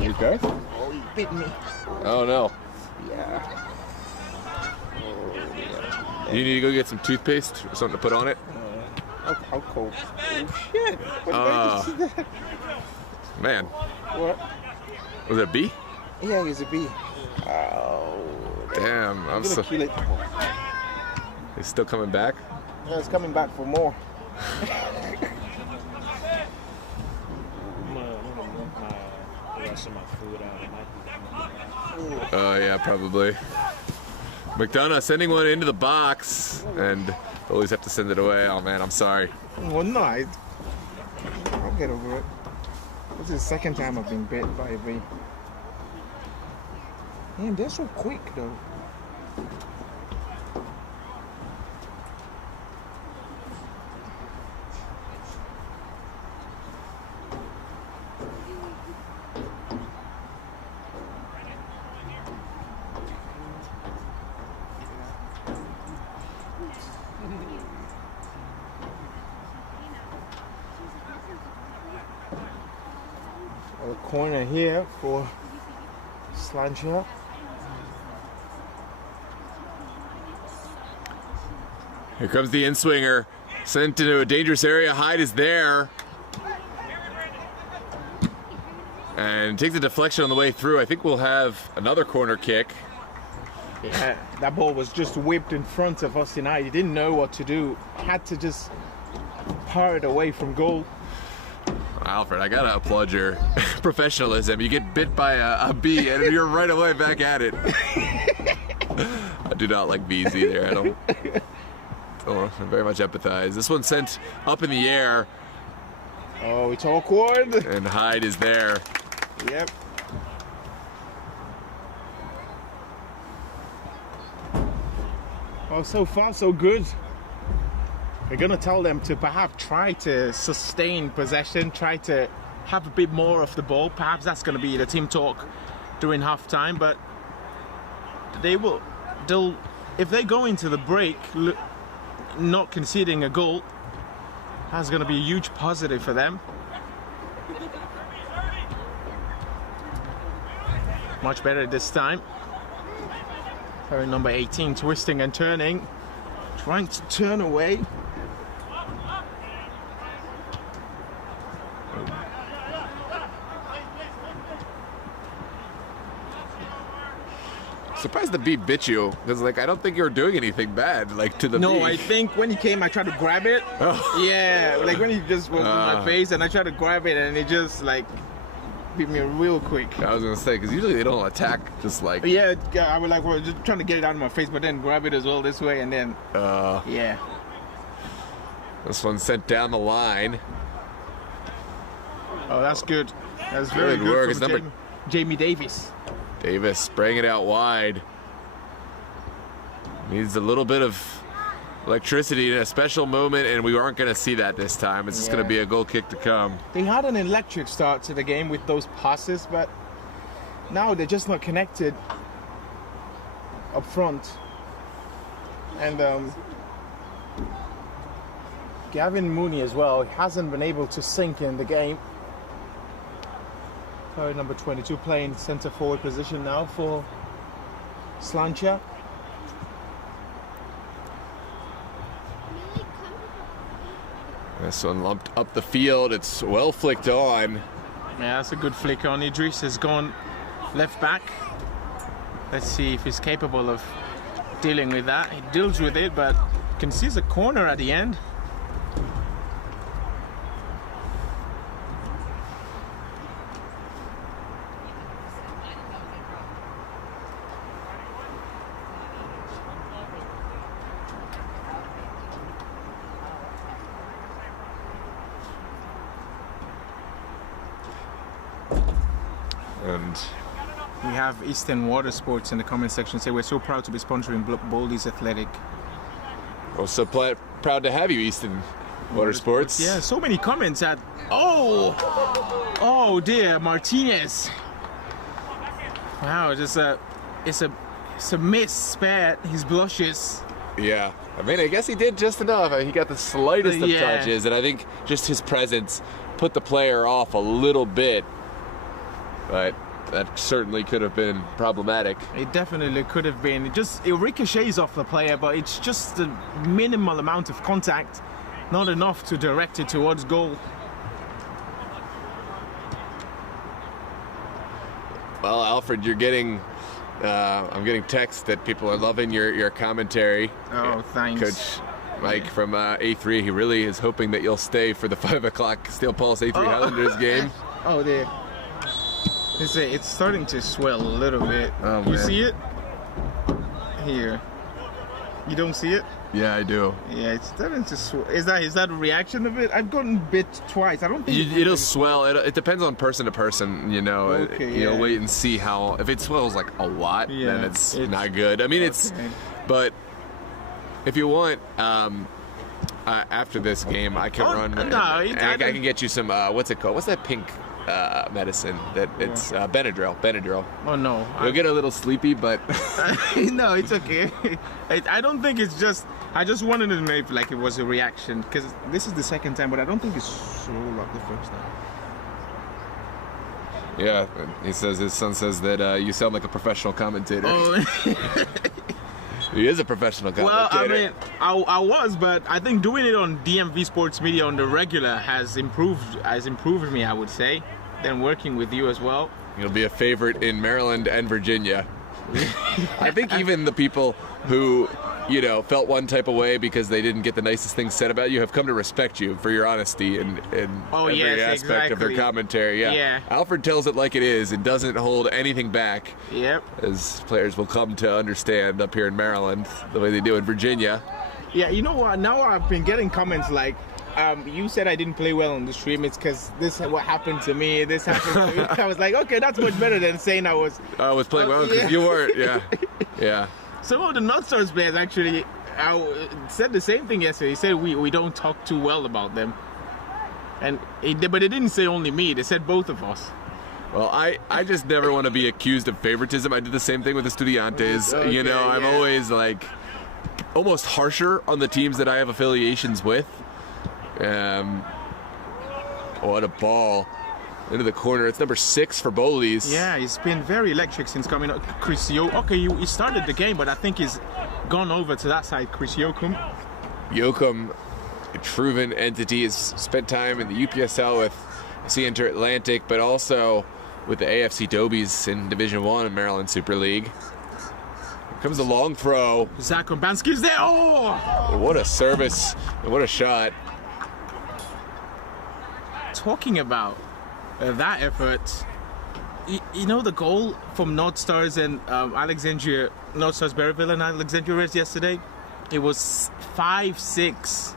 You okay? Oh, he bit me. Oh no. Yeah. You need to go get some toothpaste or something to put on it. How cold. Oh, shit. Man. What? Was it a B? Yeah, it's a B. Oh. Damn. I'm so. Kill it. It's still coming back? Yeah, it's coming back for more. Oh, yeah, probably. McDonough sending one into the box, and Bowleys have to send it away. Oh man, I'm sorry. Well, no, I'll get over it. This is the second time I've been bit by a bee. Man, they're so quick though. A corner here for Slainte. Here comes the in-swinger. Sent into a dangerous area. Hyde is there. And takes a deflection on the way through. I think we'll have another corner kick. Yeah, that ball was just whipped in front of Austin Hyde. He didn't know what to do. Had to just par it away from goal. Alfred, I gotta applaud your professionalism. You get bit by a bee and you're right away back at it. I do not like bees either. I don't very much empathize. This one's sent up in the air. Oh, it's awkward. And Hyde is there. Yep. Oh, so far so good. We're going to tell them to perhaps try to sustain possession, try to have a bit more of the ball. Perhaps that's going to be the team talk during halftime, but they'll if they go into the break not conceding a goal, that's going to be a huge positive for them. Much better this time. Player number 18 twisting and turning, trying to turn away. Surprised the beat bit you, because like I don't think you were doing anything bad, like to the No, bee. I think when he came, I tried to grab it. Oh. Yeah, like when he just was in my face, and I tried to grab it, and it just like beat me real quick. I was gonna say, because usually they don't attack just like. Yeah, I was like, well, just trying to get it out of my face, but then grab it as well this way, and then yeah. This one's sent down the line. Oh, that's good. That's very Good good work. from It's Jamie Davis. Davis spraying it out wide. Needs a little bit of electricity in a special moment, and we aren't going to see that this time. It's just going to be a goal kick to come. They had an electric start to the game with those passes, but now they're just not connected up front. And Gavin Mooney as well hasn't been able to sink in the game. Player number 22 playing centre forward position now for Slainte. This one lumped up the field. It's well flicked on. Yeah, that's a good flick on. Idris has gone left back. Let's see if he's capable of dealing with that. He deals with it, but can see a corner at the end. And we have Eastern Water Sports in the comment section say we're so proud to be sponsoring Bowleys Athletic. also proud to have you, Easton Motorsports. Yeah, so many comments at oh dear, Martinez. Wow, just it's a miss spare his blushes. Yeah, I mean, I guess he did just enough. He got the slightest of Yeah. touches, and I think just his presence put the player off a little bit. But that certainly could have been problematic. It definitely could have been. It ricochets off the player, but it's just a minimal amount of contact, not enough to direct it towards goal. Well, Alfred, you're getting. I'm getting texts that people are loving your commentary. Oh, thanks. Coach Mike from A3, he really is hoping that you'll stay for the 5 o'clock Steel Pulse A3 Highlanders game. Oh, there. It's starting to swell a little bit. Oh, You man. see it? Here. You don't see it? Yeah, I do. Yeah, it's starting to swell. Is that a reaction of it? I've gotten bit twice. I don't think It'll swell. It depends on person to person, you know. Okay, You'll yeah. wait and see how. If it swells like a lot, then Yeah, it's it's- not good. I mean, it's. Okay. But if you want, after this game, I can run. no, I can get you some. What's it called? What's that pink medicine? That it's Benadryl. Benadryl. Oh no. You'll get a little sleepy, but No, it's okay. I don't think it's just. I just wanted to know if like it was a reaction because this is the second time, but I don't think it's so like the first time. yeah. He says his son says that you sound like a professional commentator. Oh. He is a professional Well, commentator. I mean, I was, but I think doing it on DMV Sports Media on the regular has improved me, I would say, than working with you as well. You'll be a favorite in Maryland and Virginia. I think even the people who felt one type of way because they didn't get the nicest things said about you have come to respect you for your honesty in every aspect of their commentary. Yeah. Alfred tells it like it is and doesn't hold anything back. Yep. As players will come to understand up here in Maryland, the way they do in Virginia. Yeah, you know what? Now I've been getting comments like, you said I didn't play well on the stream. It's because this is what happened to me. This happened to me. I was like, okay, that's much better than saying I was playing well because you weren't. Yeah. Some of the North Stars players actually said the same thing yesterday. He said we don't talk too well about them, but they didn't say only me. They said both of us. Well, I just never want to be accused of favoritism. I did the same thing with the Estudiantes. Okay, I'm always like almost harsher on the teams that I have affiliations with. What a ball. Into the corner. It's number 6 for Bowleys. Yeah, he's been very electric since coming up. Chris Yoakum. Okay, he started the game, but I think he's gone over to that side. Chris Yoakum. Yoakum, a proven entity, has spent time in the UPSL with Slainte Atlantic, but also with the AFC Dobies in Division 1 in Maryland Super League. Here comes a long throw. Zach Urbanski's there. Oh! What a service. And what a shot. Talking about that effort, the goal from North Stars and North Stars Berryville and Alexandria Reds yesterday, it was 5-6.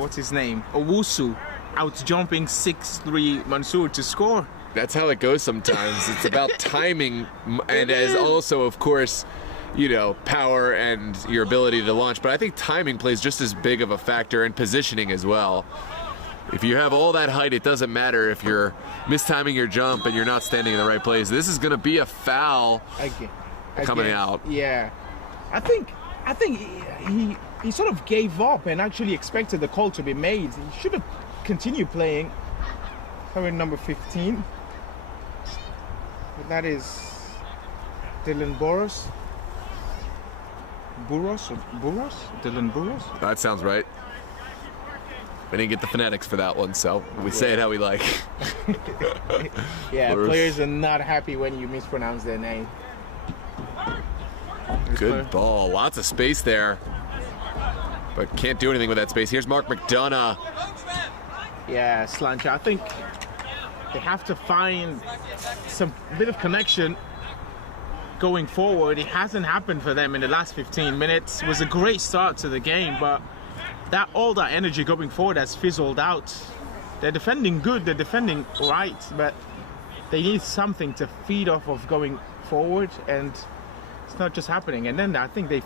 What's his name? Owusu out jumping 6'3" Mansour to score. That's how it goes sometimes. It's about timing and as also, of course, power and your ability to launch. But I think timing plays just as big of a factor, and positioning as well. If you have all that height, it doesn't matter if you're mistiming your jump and you're not standing in the right place. This is going to be a foul coming out. Yeah, I think he sort of gave up and actually expected the call to be made. He should have continued playing. Current number 15. That is Dylan Burros. Dylan Burros? That sounds right. We didn't get the phonetics for that one, so we say it how we like. Yeah, players are not happy when you mispronounce their name. Good ball. Lots of space there. But can't do anything with that space. Here's Mark McDonough. Yeah, Slainte. I think they have to find some bit of connection going forward. It hasn't happened for them in the last 15 minutes. It was a great start to the game, but all that energy going forward has fizzled out. They're defending good, they're defending right, but they need something to feed off of going forward, and it's not just happening. And then I think they've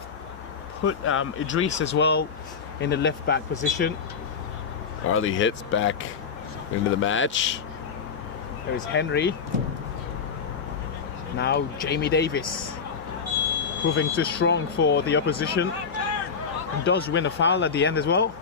put Idris as well in the left back position. Harley hits back into the match. There's Henry. Now Jamie Davis, proving too strong for the opposition. And does win a foul at the end as well.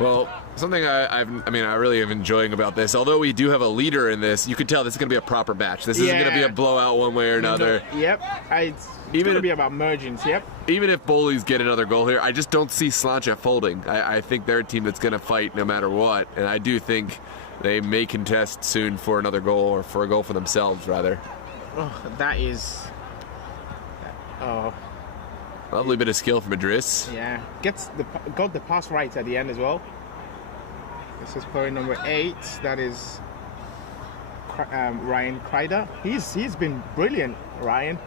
Well, something I really am enjoying about this, although we do have a leader in this, you can tell this is going to be a proper match. This isn't going to be a blowout one way or another. Yep. It's going to be about margins, yep. Even if Bowleys get another goal here, I just don't see Slainte folding. I think they're a team that's going to fight no matter what, and I do think they may contest soon for another goal, or for a goal for themselves, rather. Oh, that is... Lovely bit of skill from Idris. Yeah, got the pass right at the end as well. This is player number 8. That is Ryan Kreider. He's been brilliant, Ryan.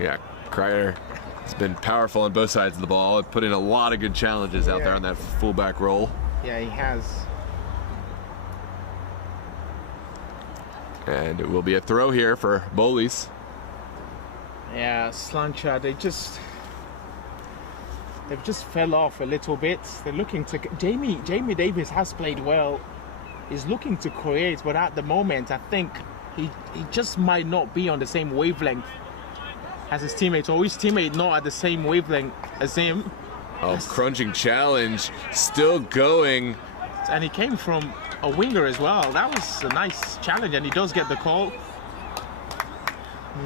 Yeah, Kreider has been powerful on both sides of the ball. Put in a lot of good challenges out there on that fullback role. Yeah, he has. And it will be a throw here for Bowleys. Yeah, Slainte, they've just fell off a little bit. They're looking to... Jamie Davis has played well. He's looking to create, but at the moment, I think he just might not be on the same wavelength as his teammate, or his teammate not at the same wavelength as him. Oh, crunching challenge, still going. And he came from a winger as well. That was a nice challenge, and he does get the call.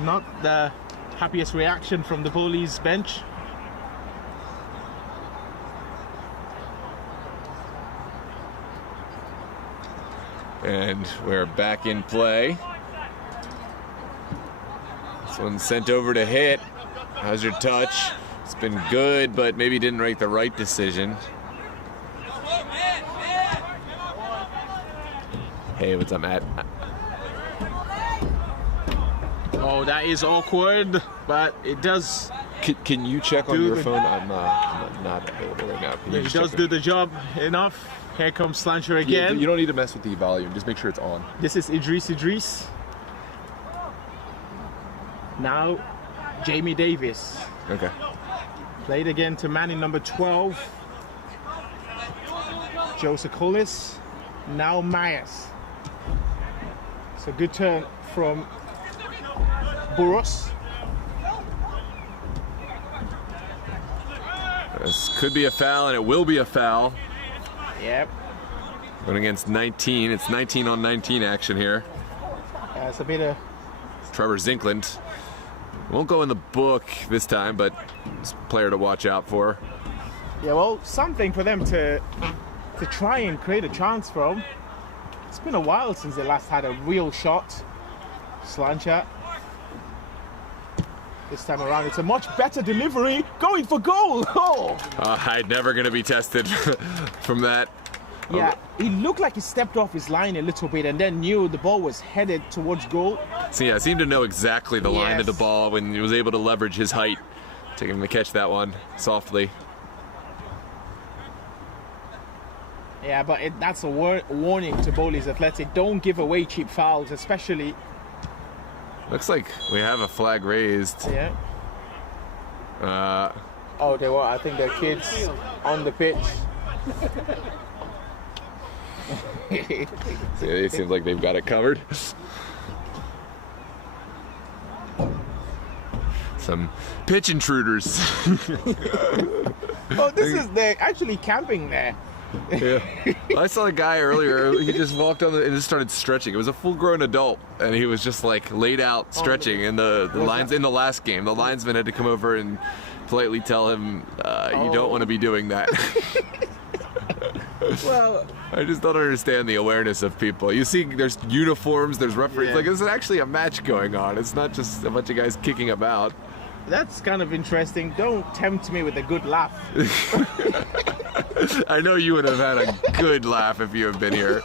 Not the happiest reaction from the Bowleys bench. And we're back in play. This one's sent over to hit. How's your touch? It's been good, but maybe didn't make the right decision. Hey, what's up, Matt? Oh, that is awkward, but it does. Can you check on your phone? I'm not available right now. He does do the job enough. Here comes Slainte again. You don't need to mess with the volume. Just make sure it's on. This is Idris. Now, Jamie Davis. Okay. Played again to man in number 12. Joe Sokolis. Now Myers. It's a good turn from Burros. This could be a foul, and it will be a foul. Yep. Going against 19. It's 19 on 19 action here. It's a bit of. Trevor Zinkland. Won't go in the book this time, but it's a player to watch out for. Yeah, well, something for them to try and create a chance from. It's been a while since they last had a real shot. Slainte. This time around, it's a much better delivery. Going for goal. Oh! I'm never going to be tested from that. Yeah, he looked like he stepped off his line a little bit and then knew the ball was headed towards goal. So yeah, I seemed to know exactly the line of the Yes. ball when he was able to leverage his height. Take him to catch that one softly. Yeah, but that's a warning to Bowleys Athletic. Don't give away cheap fouls, especially. Looks like we have a flag raised. Yeah. Oh, they were. I think they're kids on the pitch. It seems like they've got it covered. Some pitch intruders. Oh, they're actually camping there. Yeah. I saw a guy earlier, he just walked on and just started stretching. It was a full-grown adult, and he was just like laid out stretching. And the lines in the last game, the linesman had to come over and politely tell him, you don't want to be doing that. Well, I just don't understand the awareness of people. You see, there's uniforms, there's referees. Yeah. Like, there's actually a match going on. It's not just a bunch of guys kicking about. that's kind of interesting. Don't tempt me with a good laugh. I know you would have had a good laugh if you had been here.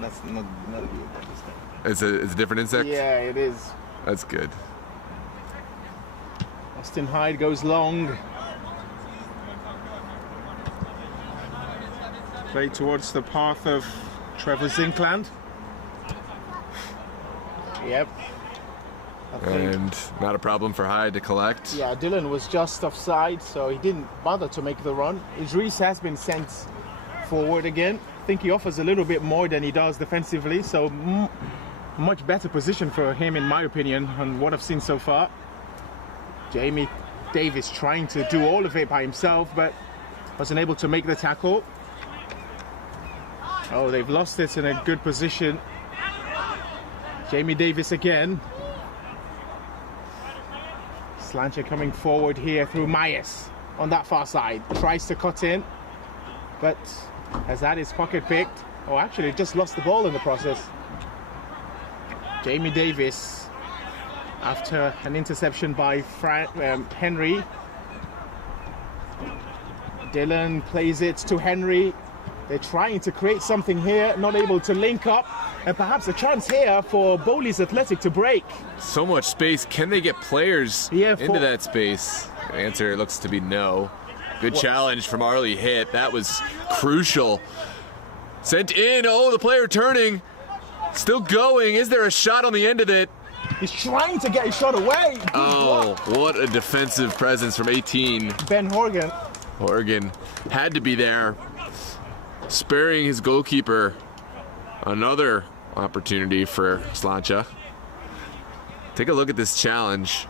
That's not good. It's a different insect? Yeah, it is. That's good. Austin Hyde goes long. Play towards the path of Trevor Zinkland. Yep. I think, And not a problem for Hyde to collect. yeah, Dylan was just offside, so he didn't bother to make the run. Idris has been sent forward again. I think he offers a little bit more than he does defensively, so much better position for him, in my opinion, on what I've seen so far. Jamie Davis trying to do all of it by himself, but wasn't able to make the tackle. Oh, they've lost it in a good position. Jamie Davis again. Slainte coming forward here through Myers on that far side. Tries to cut in, but has had his pocket picked. Oh, actually just lost the ball in the process. Jamie Davis, after an interception by Henry. Dylan plays it to Henry. They're trying to create something here, not able to link up, and perhaps a chance here for Bowleys Athletic to break. So much space. Can they get players into that space? The answer looks to be no. Good challenge from Arlie Hitt. That was crucial. Sent in. Oh, the player turning. Still going. Is there a shot on the end of it? He's trying to get his shot away. Good Oh, block. what a defensive presence from 18. Ben Horgan. Horgan had to be there, sparing his goalkeeper. Another opportunity for Slainte. Take a look at this challenge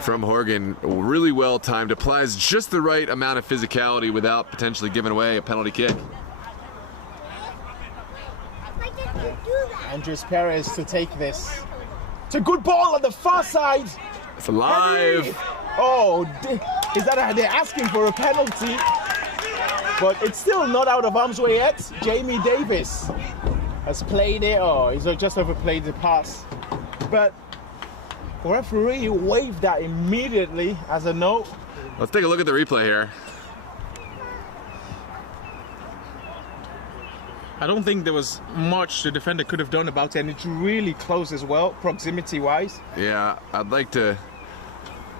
from Horgan. Really well timed. Applies just the right amount of physicality without potentially giving away a penalty kick. Andres Perez to take this. It's a good ball on the far side. It's alive. Henry. Oh, is that they're asking for a penalty? But it's still not out of harm's way yet. Jamie Davis has played it. Oh, he's just overplayed the pass. but the referee waved that immediately as a no. Let's take a look at the replay here. I don't think there was much the defender could have done about it, and it's really close as well, proximity-wise. Yeah, I'd like to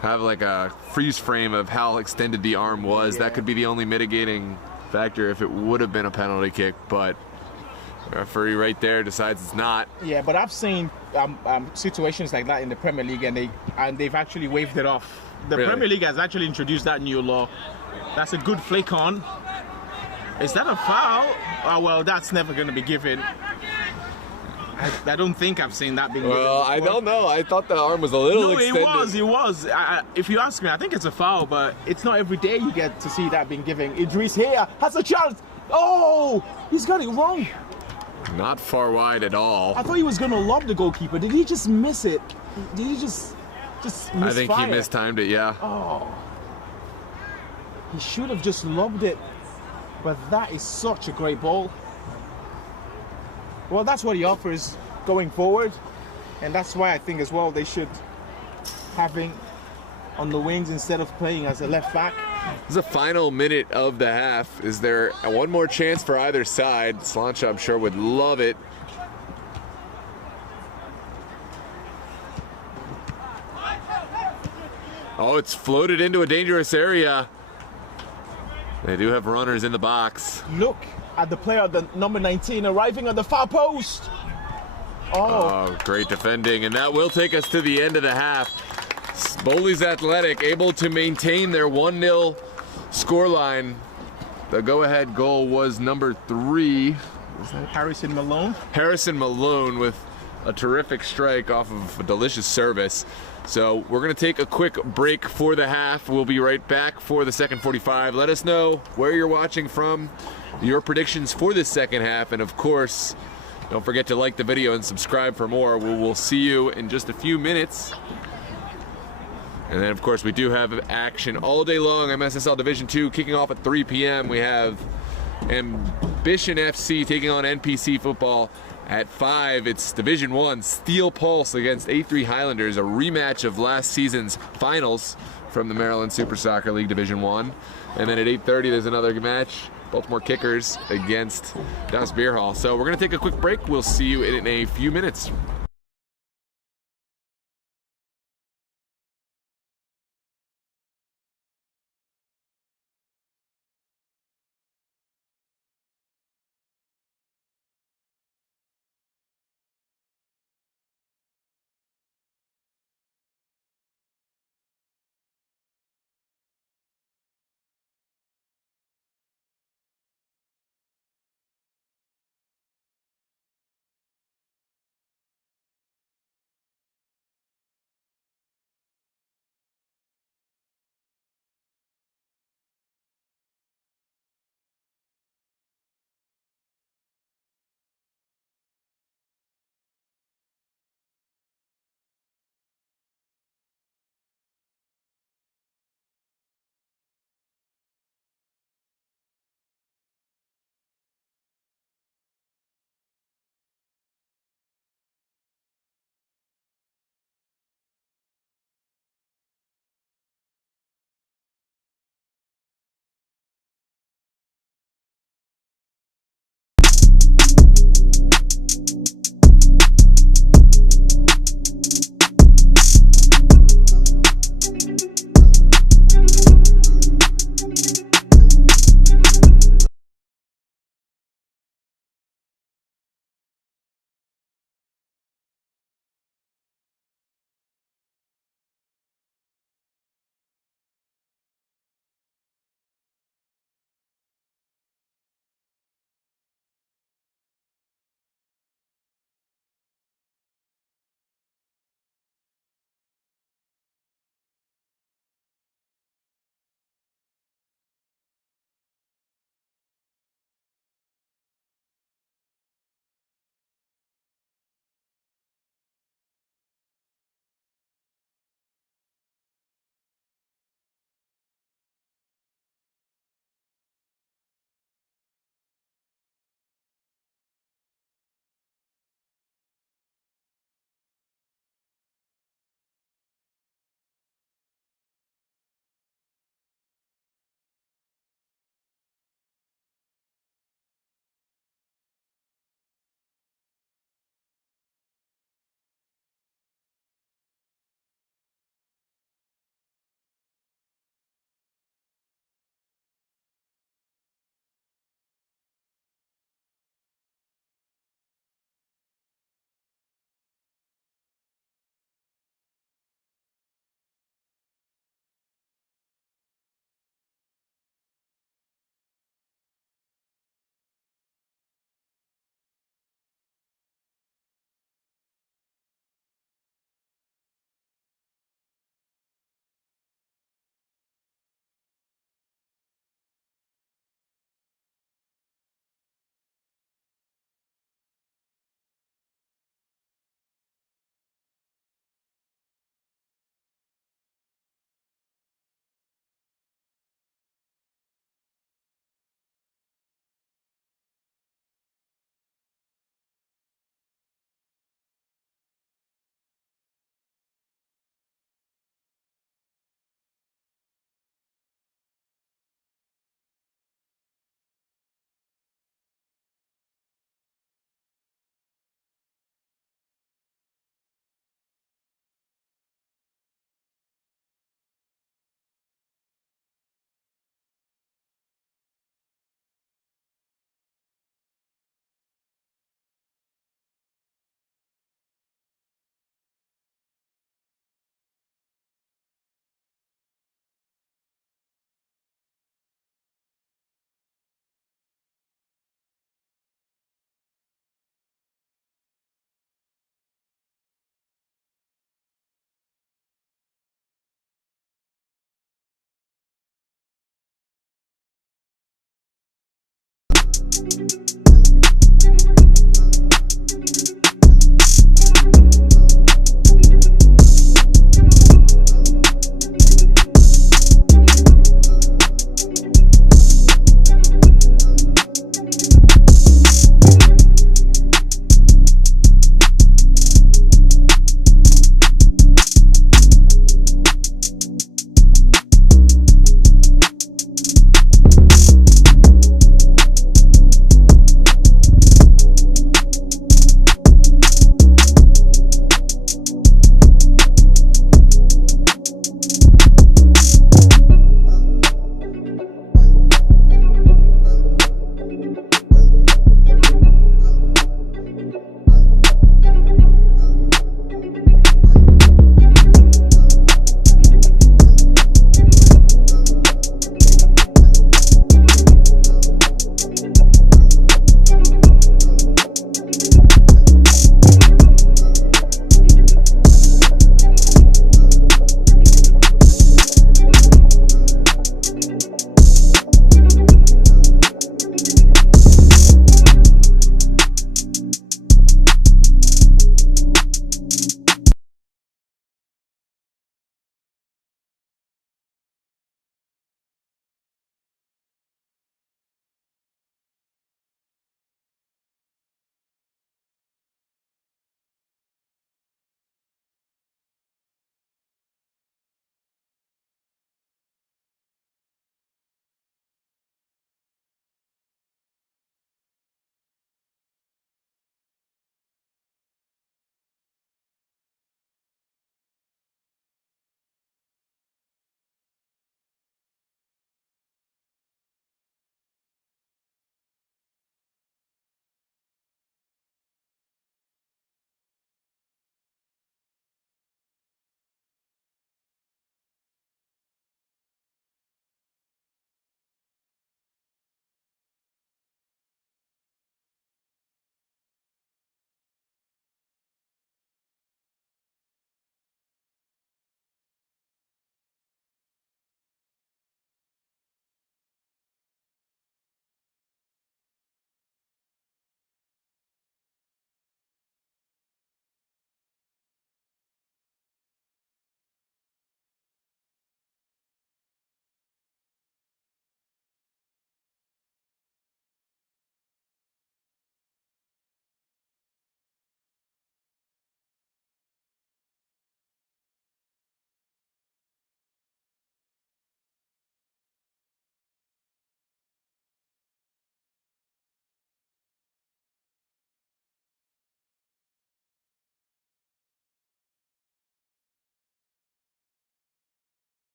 have like a freeze frame of how extended the arm was. Yeah. That could be the only mitigating factor if it would have been a penalty kick, but the referee right there decides it's not. Yeah, but I've seen situations like that in the Premier League, and they've actually waved it off. The Really? Premier League has actually introduced that new law. That's a good flick on. Is that a foul? Oh, well, that's never going to be given. I don't think I've seen that being given. Well, I don't know. I thought the arm was a little No, extended. it was. If you ask me, I think it's a foul, but it's not every day you get to see that being given. Idris here has a chance. Oh, he's got it wrong. Not far wide at all. I thought he was going to lob the goalkeeper. Did he just miss it? Did he just misfire? I think he mistimed it, yeah. Oh. He should have just lobbed it. But that is such a great ball. Well, that's what he offers going forward. And that's why I think as well they should have him on the wings instead of playing as a left back. This is the final minute of the half. Is there one more chance for either side? Slainte, I'm sure, would love it. Oh, it's floated into a dangerous area. They do have runners in the box. Look at the player, the number 19, arriving at the far post. Oh, great defending, and that will take us to the end of the half. Bowleys Athletic able to maintain their 1-0 scoreline. The go-ahead goal was number 3. Harrison Malone. Harrison Malone with a terrific strike off of a delicious service. So we're going to take a quick break for the half. We'll be right back for the second 45. Let us know where you're watching from, your predictions for this second half, and of course, don't forget to like the video and subscribe for more. We'll see you in just a few minutes. And then, of course, we do have action all day long. MSSL Division 2 kicking off at 3 p.m. We have Ambition FC taking on NPC football. At 5, it's Division 1 Steel Pulse against A3 Highlanders, a rematch of last season's finals from the Maryland Super Soccer League Division 1. And then at 8:30, there's another match, Baltimore Kickers against Dallas Beer Hall. So we're going to take a quick break. We'll see you in a few minutes.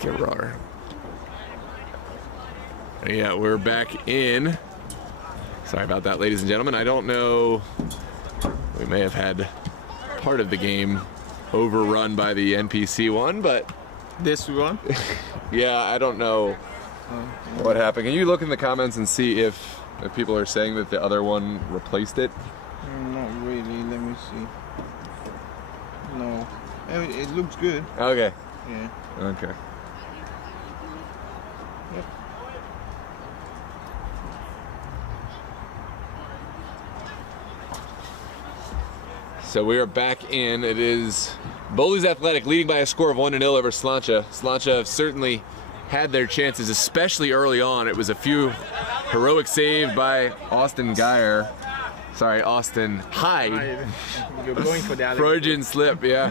Gerard. Yeah, we're back in. Sorry about that, ladies and gentlemen. I don't know. We may have had part of the game overrun by the NPC one, but This one? yeah, I don't know what happened. Can you look in the comments and see if people are saying that the other one replaced it? Not really. Let me see. No. It looks good. Okay. Yeah. Okay. Yep. So we are back in. It is Bowleys Athletic leading by a score of 1-0 over Slainte. Slainte have certainly had their chances, especially early on. It was a few heroic save by Austin Hyde. You're going for that. Freudian slip, yeah.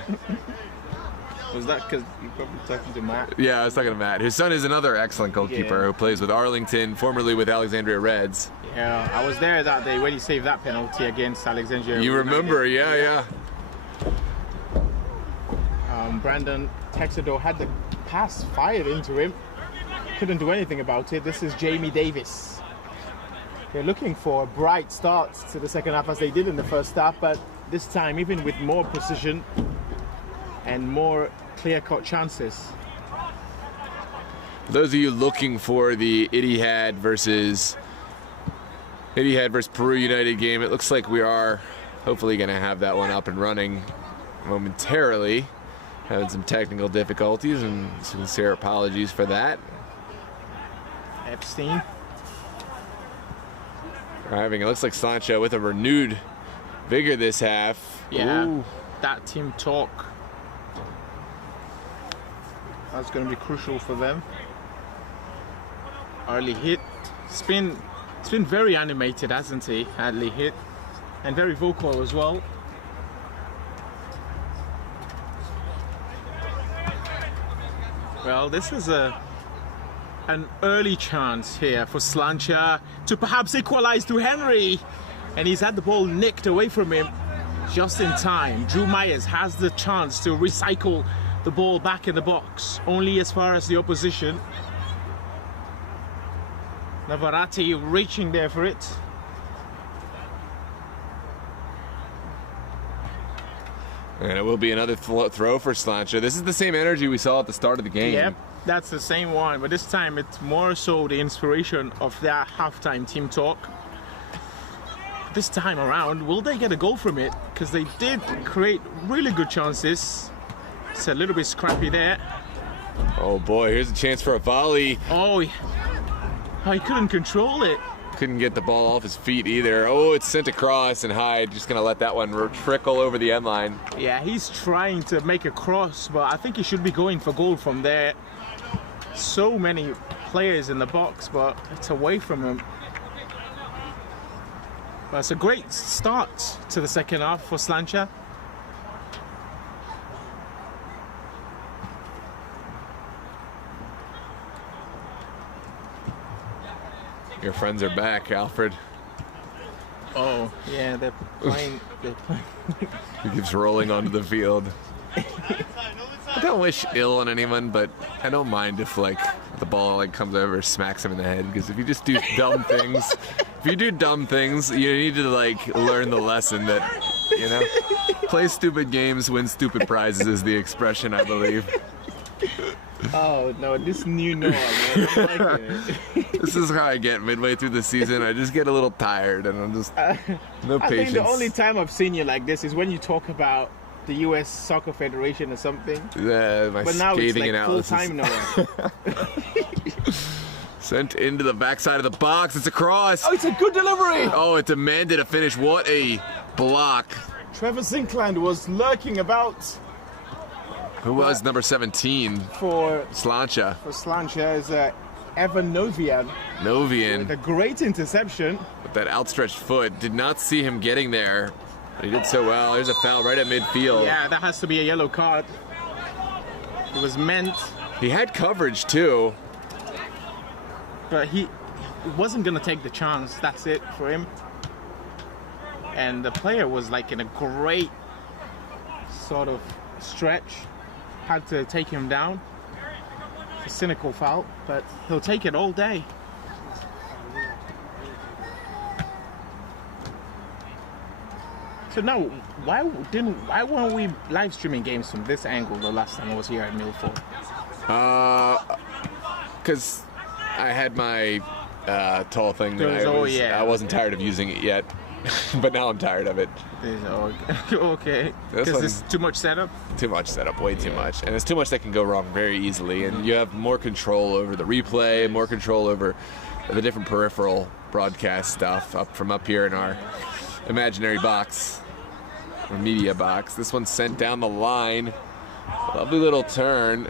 Was that because you're probably talking to Matt? Yeah, I was talking to Matt. His son is another excellent goalkeeper Yeah. who plays with Arlington, formerly with Alexandria Reds. Yeah, I was there that day when he saved that penalty against Alexandria. You remember, yeah. Brandon Texador had the pass fired into him. Couldn't do anything about it. This is Jamie Davis. They're looking for a bright start to the second half as they did in the first half, but this time even with more precision and more clear-cut chances. For those of you looking for the Etihad versus Peru United game, it looks like we are hopefully going to have that one up and running momentarily. Having some technical difficulties, and sincere apologies for that. Epstein. Driving, it looks like Slainte with a renewed vigor this half. Yeah, Ooh. that team talk. That's going to be crucial for them. Early hit. It's been very animated, hasn't he? Early hit, and very vocal as well. Well, this is an early chance here for Slainte to perhaps equalize to Henry, and he's had the ball nicked away from him just in time. Drew Myers has the chance to recycle the ball back in the box, only as far as the opposition. Navarrete reaching there for it. And it will be another throw for Slainte. This is the same energy we saw at the start of the game. Yep, that's the same one, but this time it's more so the inspiration of that halftime team talk. This time around, will they get a goal from it? Because they did create really good chances. It's a little bit scrappy there. Oh boy, here's a chance for a volley. Oh, he couldn't control it. Couldn't get the ball off his feet either. Oh, it's sent across, and Hyde just gonna let that one trickle over the end line. Yeah, he's trying to make a cross, but I think he should be going for goal from there. So many players in the box, but it's away from him. But it's a great start to the second half for Slainte. Your friends are back, Alfred. Oh, Yeah, they're playing. He keeps rolling onto the field. I don't wish ill on anyone, but I don't mind if the ball comes over, smacks him in the head. Because if you just do dumb things, you need to learn the lesson that play stupid games, win stupid prizes is the expression, I believe. Oh no, this new norm, man. I'm liking it. This is how I get midway through the season. I just get a little tired, and I'm just no I patience. think the only time I've seen you like this is when you talk about the U.S. Soccer Federation or something. My But now it's scathing like full analysis. time now. Sent into the backside of the box. It's a cross. Oh, it's a good delivery. Oh, it demanded a finish. What a block. Trevor Zinkland was lurking about Who was number 17? for Slainte. Slainte is Evan Novian with Novian, a great interception. with that outstretched foot. Did not see him getting there. But he did so well. There's a foul right at midfield. Yeah, that has to be a yellow card. It was meant, He had coverage too. but he wasn't going to take the chance. That's it for him. And the player was in a great sort of stretch. Had to take him down. a cynical foul, but he'll take it all day. So now, why weren't we live streaming games from this angle the last time I was here at Milford? Because I had my tall thing. That I wasn't tired of using it yet, but now I'm tired of it. Okay. Because it's too much setup? Too much setup, way too much. And it's too much that can go wrong very easily. And you have more control over the replay, more control over the different peripheral broadcast stuff from up here in our imaginary box, or media box. This one's sent down the line. Lovely little turn.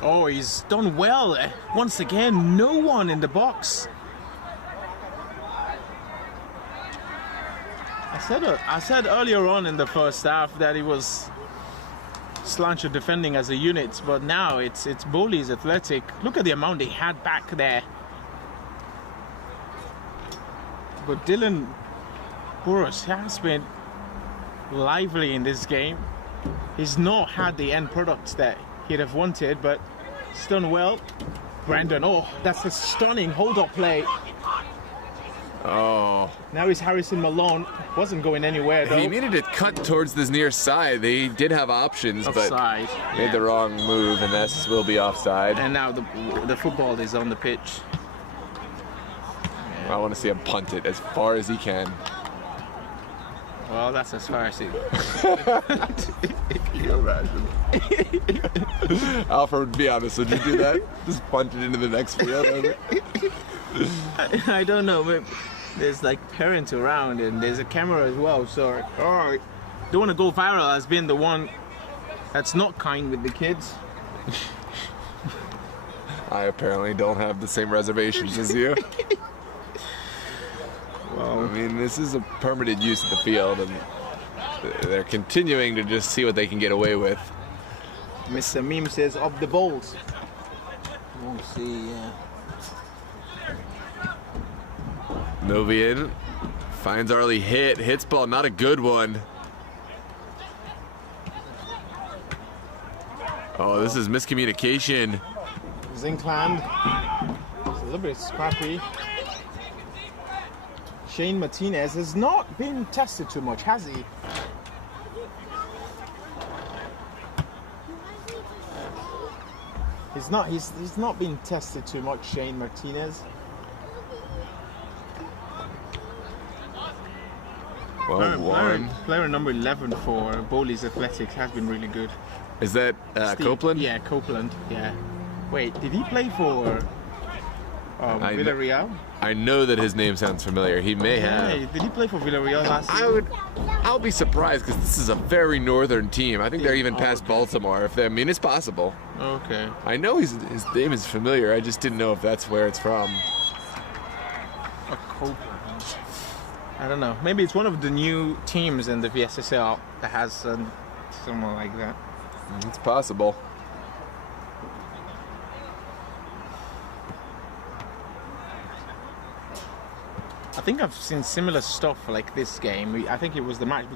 Oh, he's done well. Once again, no one in the box. I said earlier on in the first half that it was Slainte defending as a unit, but now it's Bowleys Athletic. Look at the amount they had back there. But Dylan Burris has been lively in this game. He's not had the end product that he'd have wanted, but he's done well. Brandon, oh, that's a stunning hold-up play. Oh. Now he's Harrison Malone. Wasn't going anywhere, though. He needed to cut towards this near side. They did have options, offside, but made the wrong move, and this will be offside. And now the football is on the pitch. I want to see him punt it as far as he can. Well, that's as far as he goes. You're right. Alfred, be honest, would you do that? Just punt it into the next field? I don't know, but there's like parents around and there's a camera as well, so don't want to go viral as being the one that's not kind with the kids. I apparently don't have the same reservations as you. Well, I mean, this is a permitted use of the field, and they're continuing to just see what they can get away with. Mr. Meme says, of the balls. We'll see, yeah. Novian finds Arlie hits ball, not a good one. Oh, this is miscommunication. Zinkland, it's a little bit scrappy. Shane Martinez has not been tested too much, has he? He's not been tested too much, Shane Martinez. Well, player number 11 for Bowleys Athletics has been really good. Is that Copeland? Yeah, Copeland. Yeah. Wait, did he play for Villarreal? I know that his name sounds familiar. He may have. Did he play for Villarreal last season? I'll be surprised because this is a very northern team. I think they're even past Baltimore. I mean, it's possible. Okay. I know his name is familiar. I just didn't know if that's where it's from. A Copeland. I don't know. Maybe it's one of the new teams in the MSSL that has someone like that. It's possible. I think I've seen similar stuff like this game. I think it was the match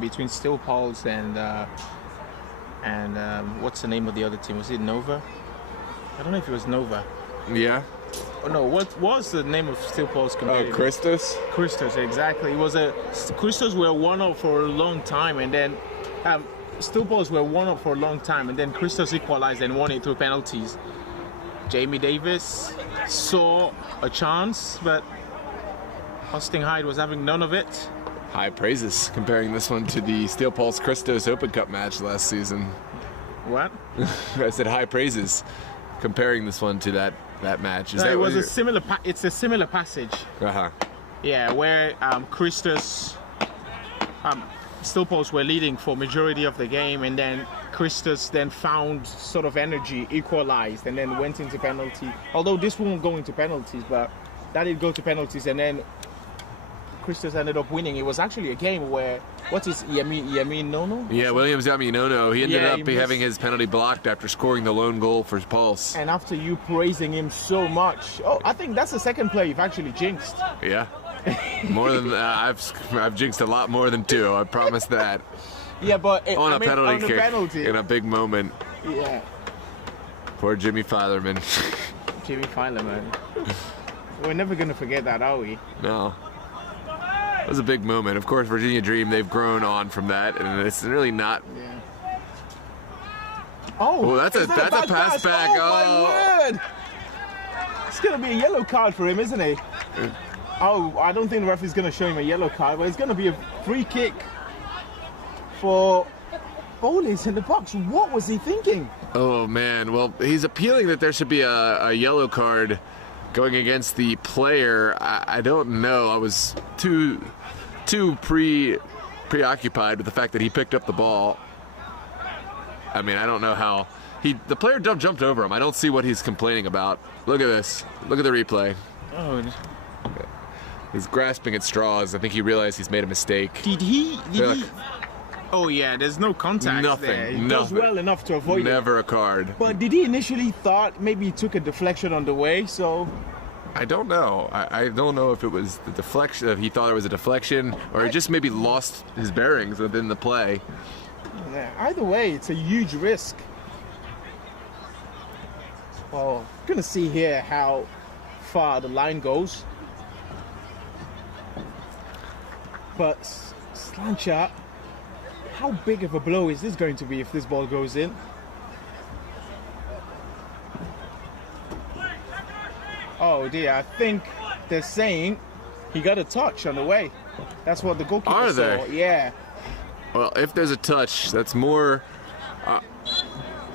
between Steel Pulse and what's the name of the other team? Was it Nova? I don't know if it was Nova. Yeah. Oh no, what was the name of Steel Pulse competitor? Oh, Christus? Christus, exactly. It was Christus were 1-0 for a long time, and then Steel Pulse were 1-0 for a long time, and then Christus equalized and won it through penalties. Jamie Davis saw a chance, but Austin Hyde was having none of it. High praises comparing this one to the Steel Pulse Christos Open Cup match last season. What? I said high praises comparing this one to that match. It was a similar. It's a similar passage. Uh-huh. Yeah, where Christus, Steel Pulse were leading for majority of the game, and then Christus then found sort of energy, equalized, and then went into penalty. Although this won't go into penalties, but that did go to penalties, and then Christus ended up winning. It was actually a game where, what is Yamin Nono? Yeah, Williams Yamin Nono. He ended up having his penalty blocked after scoring the lone goal for Pulse. And after you praising him so much, I think that's the second play you've actually jinxed. Yeah, more than I've jinxed a lot more than two. I promise that. Yeah, but on a penalty kick penalty. in a big moment. Yeah. Poor Jimmy Filerman. Jimmy Filerman. We're never going to forget that, are we? No. It was a big moment. Of course, Virginia Dream, they've grown on from that, and it's really not. Yeah. Oh, that's a pass back. Oh, my word! It's going to be a yellow card for him, isn't it? Oh, I don't think the referee's going to show him a yellow card, but it's going to be a free kick for Bowleys in the box. What was he thinking? Oh, man. Well, he's appealing that there should be a yellow card going against the player. I don't know. I was too preoccupied with the fact that he picked up the ball. I mean, I don't know how the player jumped over him. I don't see what he's complaining about. Look at this. Look at the replay. Oh. He's grasping at straws. I think he realized he's made a mistake. Did he? Oh yeah, there's no contact there. He does well enough to avoid it. Never a card. But did he initially thought maybe he took a deflection on the way? So I don't know. I don't know if it was the deflection, if he thought it was a deflection, or he just maybe lost his bearings within the play. Yeah, either way, it's a huge risk. Well, gonna see here how far the line goes. But Slainte, how big of a blow is this going to be if this ball goes in? Oh dear, I think they're saying he got a touch on the way. That's what the goalkeeper saw. Are they? Yeah. Well, if there's a touch, that's more.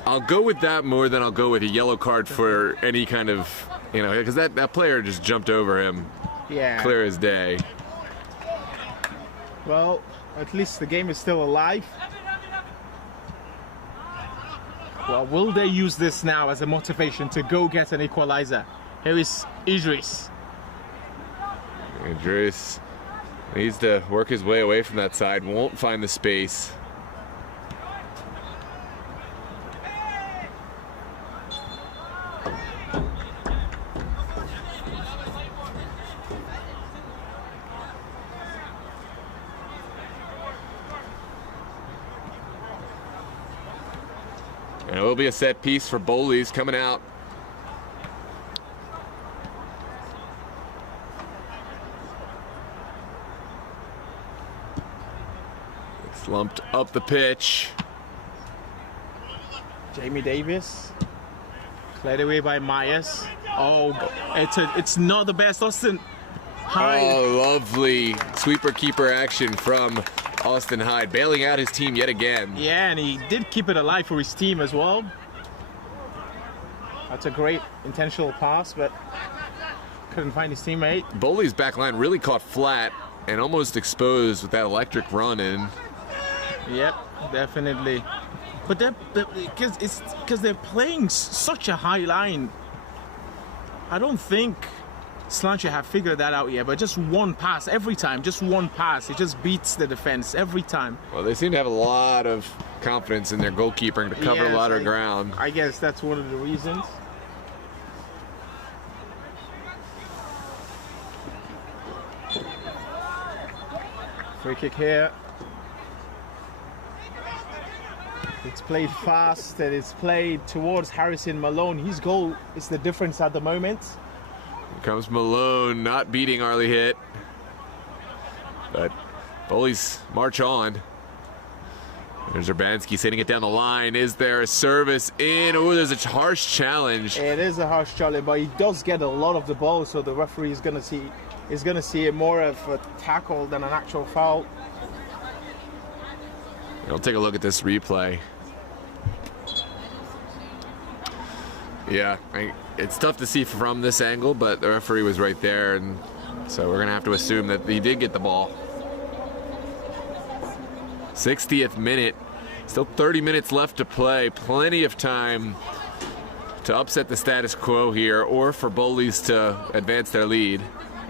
I'll go with that more than I'll go with a yellow card for any kind of, because that player just jumped over him. Yeah. Clear as day. Well, at least the game is still alive. Well, will they use this now as a motivation to go get an equalizer? Here is Idris. Idris needs to work his way away from that side. Won't find the space. And it will be a set piece for Bowleys coming out. It's lumped up the pitch. Jamie Davis. Cleared away by Myers. Oh, it's not the best. Austin Hyde. Oh, lovely sweeper keeper action from Austin Hyde, bailing out his team yet again. Yeah, and he did keep it alive for his team as well. That's a great intentional pass, but couldn't find his teammate. Bowley's back line really caught flat and almost exposed with that electric run in. Yep, definitely. But because they're playing such a high line, I don't think Slainte have figured that out yet. But just one pass every time, just one pass, it just beats the defense every time. Well, they seem to have a lot of confidence in their goalkeeping to cover a lot of ground. I guess that's one of the reasons. Free kick here. It's played fast and it's played towards Harrison Malone. His goal is the difference at the moment. Here comes Malone, not beating Arlie Hit. But Bowleys march on. There's Urbanski sending it down the line. Is there a service in? Oh, there's a harsh challenge. It is a harsh challenge, but he does get a lot of the ball, so the referee is going to see it more of a tackle than an actual foul. I'll take a look at this replay. Yeah, it's tough to see from this angle, but the referee was right there, and so we're going to have to assume that he did get the ball. 60th minute. Still 30 minutes left to play. Plenty of time to upset the status quo here, or for Bowleys to advance their lead.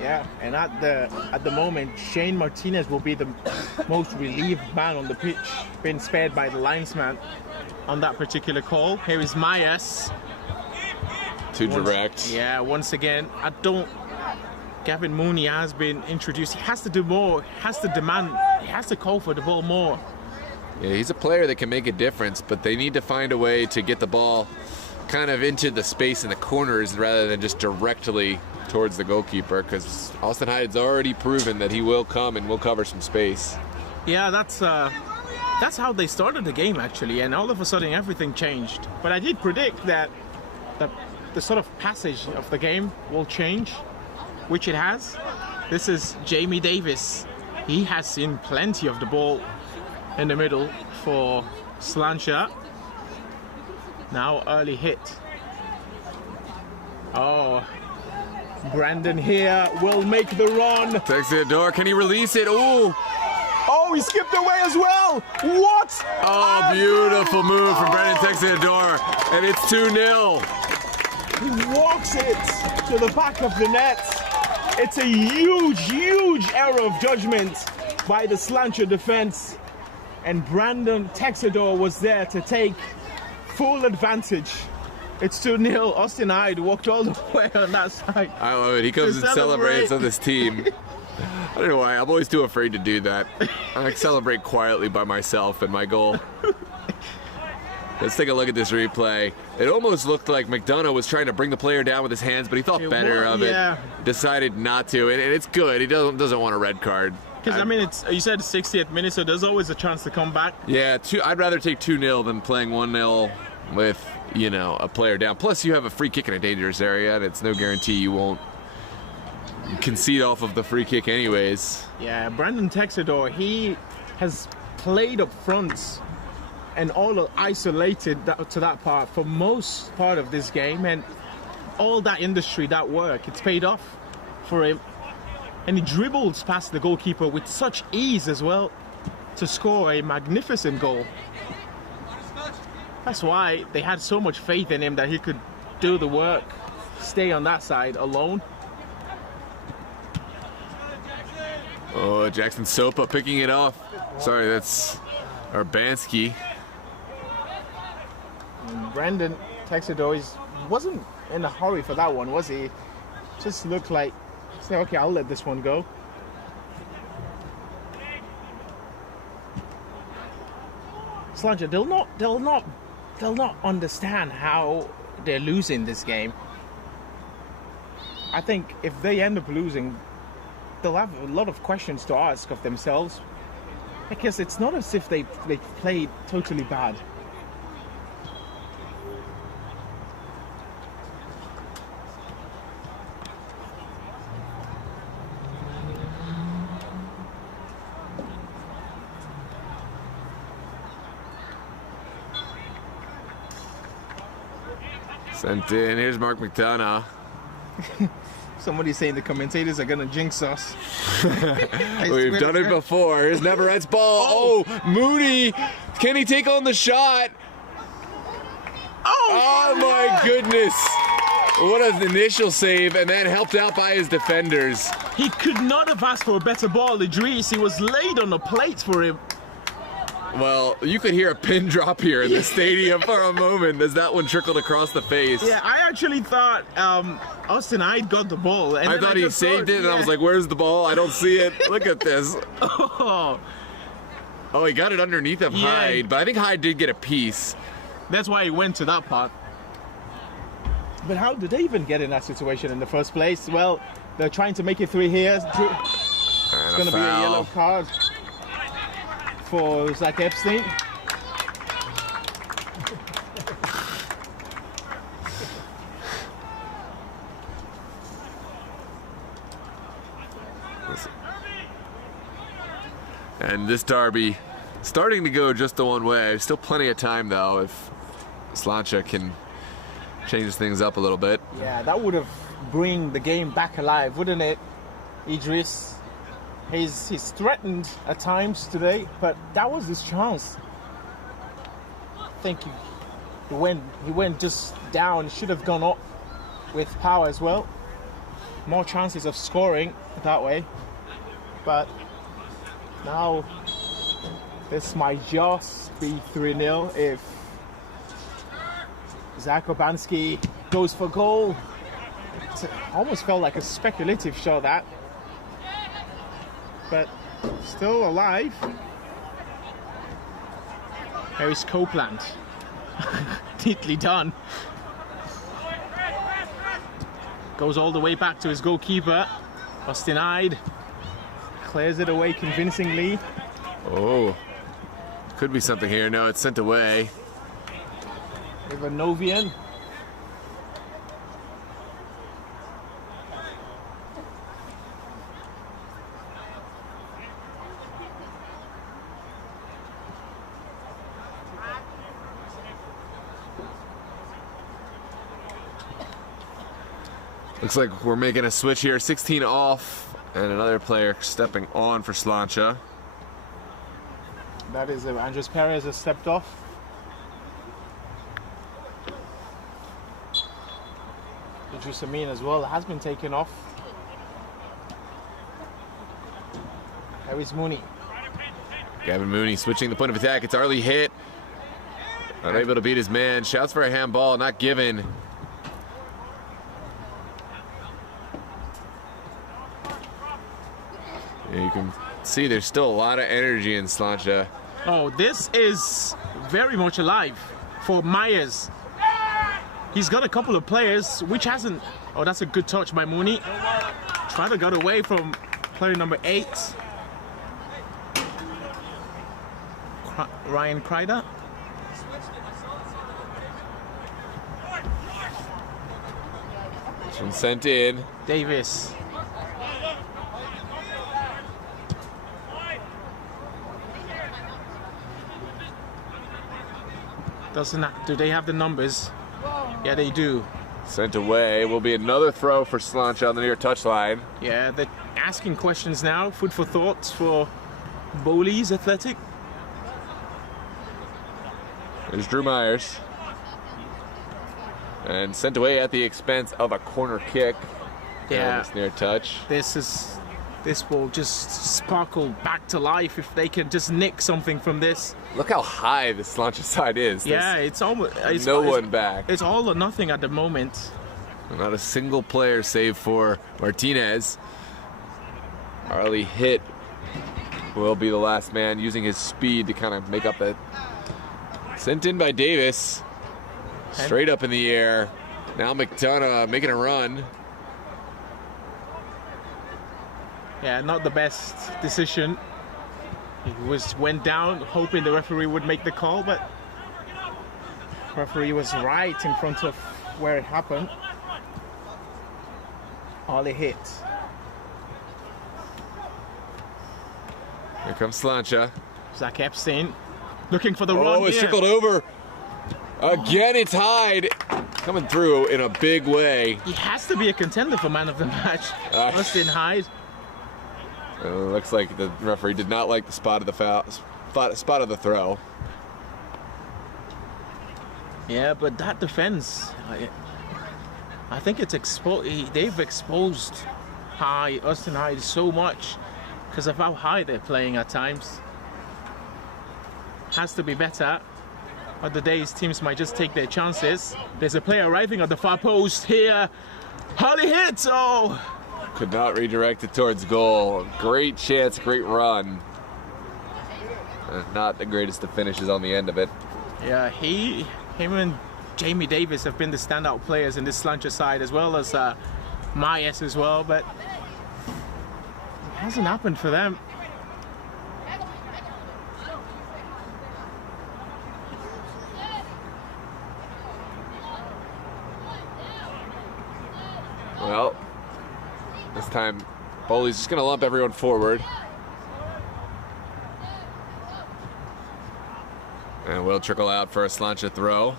Yeah, and at the moment, Shane Martinez will be the most relieved man on the pitch, being spared by the linesman on that particular call. Here is Myers. Too direct. Yeah, once again, Gavin Mooney has been introduced. He has to do more, has to demand, he has to call for the ball more. Yeah, he's a player that can make a difference, but they need to find a way to get the ball kind of into the space in the corners rather than just directly towards the goalkeeper, because Austin Hyde's already proven that he will come and will cover some space. Yeah, that's how they started the game actually, and all of a sudden everything changed. But I did predict that the sort of passage of the game will change, which it has. This is Jamie Davis. He has seen plenty of the ball in the middle for Slainte. Now early hit. Oh, Brandon here will make the run. Texidor, can he release it? Ooh! Oh, he skipped away as well. What? Oh, beautiful move from Brandon Texidor, and it's 2-0. He walks it to the back of the net. It's a huge error of judgment by the Slainte defense, and Brandon Texidor was there to take full advantage. It's 2-0. Austin Hyde walked all the way on that side. I love it. He comes and celebrates on this team. I don't know why. I'm always too afraid to do that. I celebrate quietly by myself and my goal. Let's take a look at this replay. It almost looked like McDonough was trying to bring the player down with his hands, but he thought better of it. Decided not to, and it's good. He doesn't want a red card. Because I mean, you said 60th minute, so there's always a chance to come back. Yeah, I'd rather take 2-0 than playing 1-0 with, you know, a player down. Plus, you have a free kick in a dangerous area, and it's no guarantee you won't concede off of the free kick anyways. Yeah, Brandon Texidor, he has played up front and all isolated to that part for most part of this game, and all that industry, that work, it's paid off for him. And he dribbles past the goalkeeper with such ease as well to score a magnificent goal. That's why they had so much faith in him that he could do the work, stay on that side alone. Oh, Jackson Sopa picking it off. Sorry, that's Urbanski. Brandon Texidor wasn't in a hurry for that one, was he? Just looked like, say, okay, I'll let this one go. Slainte, they'll not understand how they're losing this game. I think if they end up losing, they'll have a lot of questions to ask of themselves, because it's not as if they played totally bad. Sent in. Here's Mark McDonough. Somebody's saying the commentators are gonna jinx us. We've done it before. Here's Neverhead's ball. Oh, Moody. Can he take on the shot? Oh my goodness. What an initial save, and then helped out by his defenders. He could not have asked for a better ball, Idris. He was laid on the plate for him. Well, you could hear a pin drop here in the stadium for a moment as that one trickled across the face. Yeah, I actually thought Austin Hyde got the ball. And I thought he saved it, and I was like, where's the ball? I don't see it. Look at this. Oh, he got it underneath of Hyde, but I think Hyde did get a piece. That's why he went to that part. But how did they even get in that situation in the first place? Well, they're trying to make it 3 here. It's going to be a yellow card for Zach Epstein. And this derby starting to go just the one way. Still plenty of time though if Slainte can change things up a little bit. Yeah, that would have bring the game back alive, wouldn't it, Idris? He's threatened at times today, but that was his chance. I think he went just down. Should have gone up with power as well. More chances of scoring that way. But now this might just be 3-0 if Zach Urbanski goes for goal. It almost felt like a speculative shot, that. But still alive. There is Copeland. Neatly done. Goes all the way back to his goalkeeper. Austin Hyde clears it away convincingly. Oh, could be something here. No, it's sent away. Ivanovian. Looks like we're making a switch here. 16 off, and another player stepping on for Slainte. That is Andres Perez has stepped off. Idris Amin as well has been taken off. Harris Mooney. Gavin Mooney switching the point of attack. It's Arlie hit. Unable to beat his man. Shouts for a handball, not given. You can see there's still a lot of energy in Slainte. Oh, this is very much alive for Myers. He's got a couple of players, which hasn't... Oh, that's a good touch by Mooney. Trying to get away from player number 8. Ryan Kreider. It's been sent in. Davis. Do they have the numbers? Yeah, they do. Sent away. Will be another throw for Slainte on the near touchline. Yeah, they're asking questions now. Food for thought for Bowleys Athletic. There's Drew Myers. And sent away at the expense of a corner kick. Yeah. This near touch. This will just sparkle back to life if they can just nick something from this. Look how high the Slainte side is. Yeah, it's almost one back. It's all or nothing at the moment. Not a single player save for Martinez. Arlie hit will be the last man, using his speed to kind of make up that. Sent in by Davis. Straight up in the air. Now McDonough making a run. Yeah, not the best decision. He went down hoping the referee would make the call, but the referee was right in front of where it happened. All it hit. Here comes Slainte. Zach Epstein looking for the run. Oh, it's circled over. Again, it's Hyde coming through in a big way. He has to be a contender for man of the match. Austin Hyde. Looks like the referee did not like the spot of the foul, spot of the throw. Yeah, but that defense, I think it's exposed. They've exposed Austin Hyde so much because of how high they're playing at times. Has to be better. Other days, teams might just take their chances. There's a player arriving at the far post here. Harley hits. Oh. Could not redirect it towards goal. Great chance, great run. Not the greatest of finishes on the end of it. Yeah, him and Jamie Davis have been the standout players in this Slainte side, as well as Myers as well, but it hasn't happened for them. Well, this time, Bowleys just going to lump everyone forward. And will trickle out for a Slainte throw.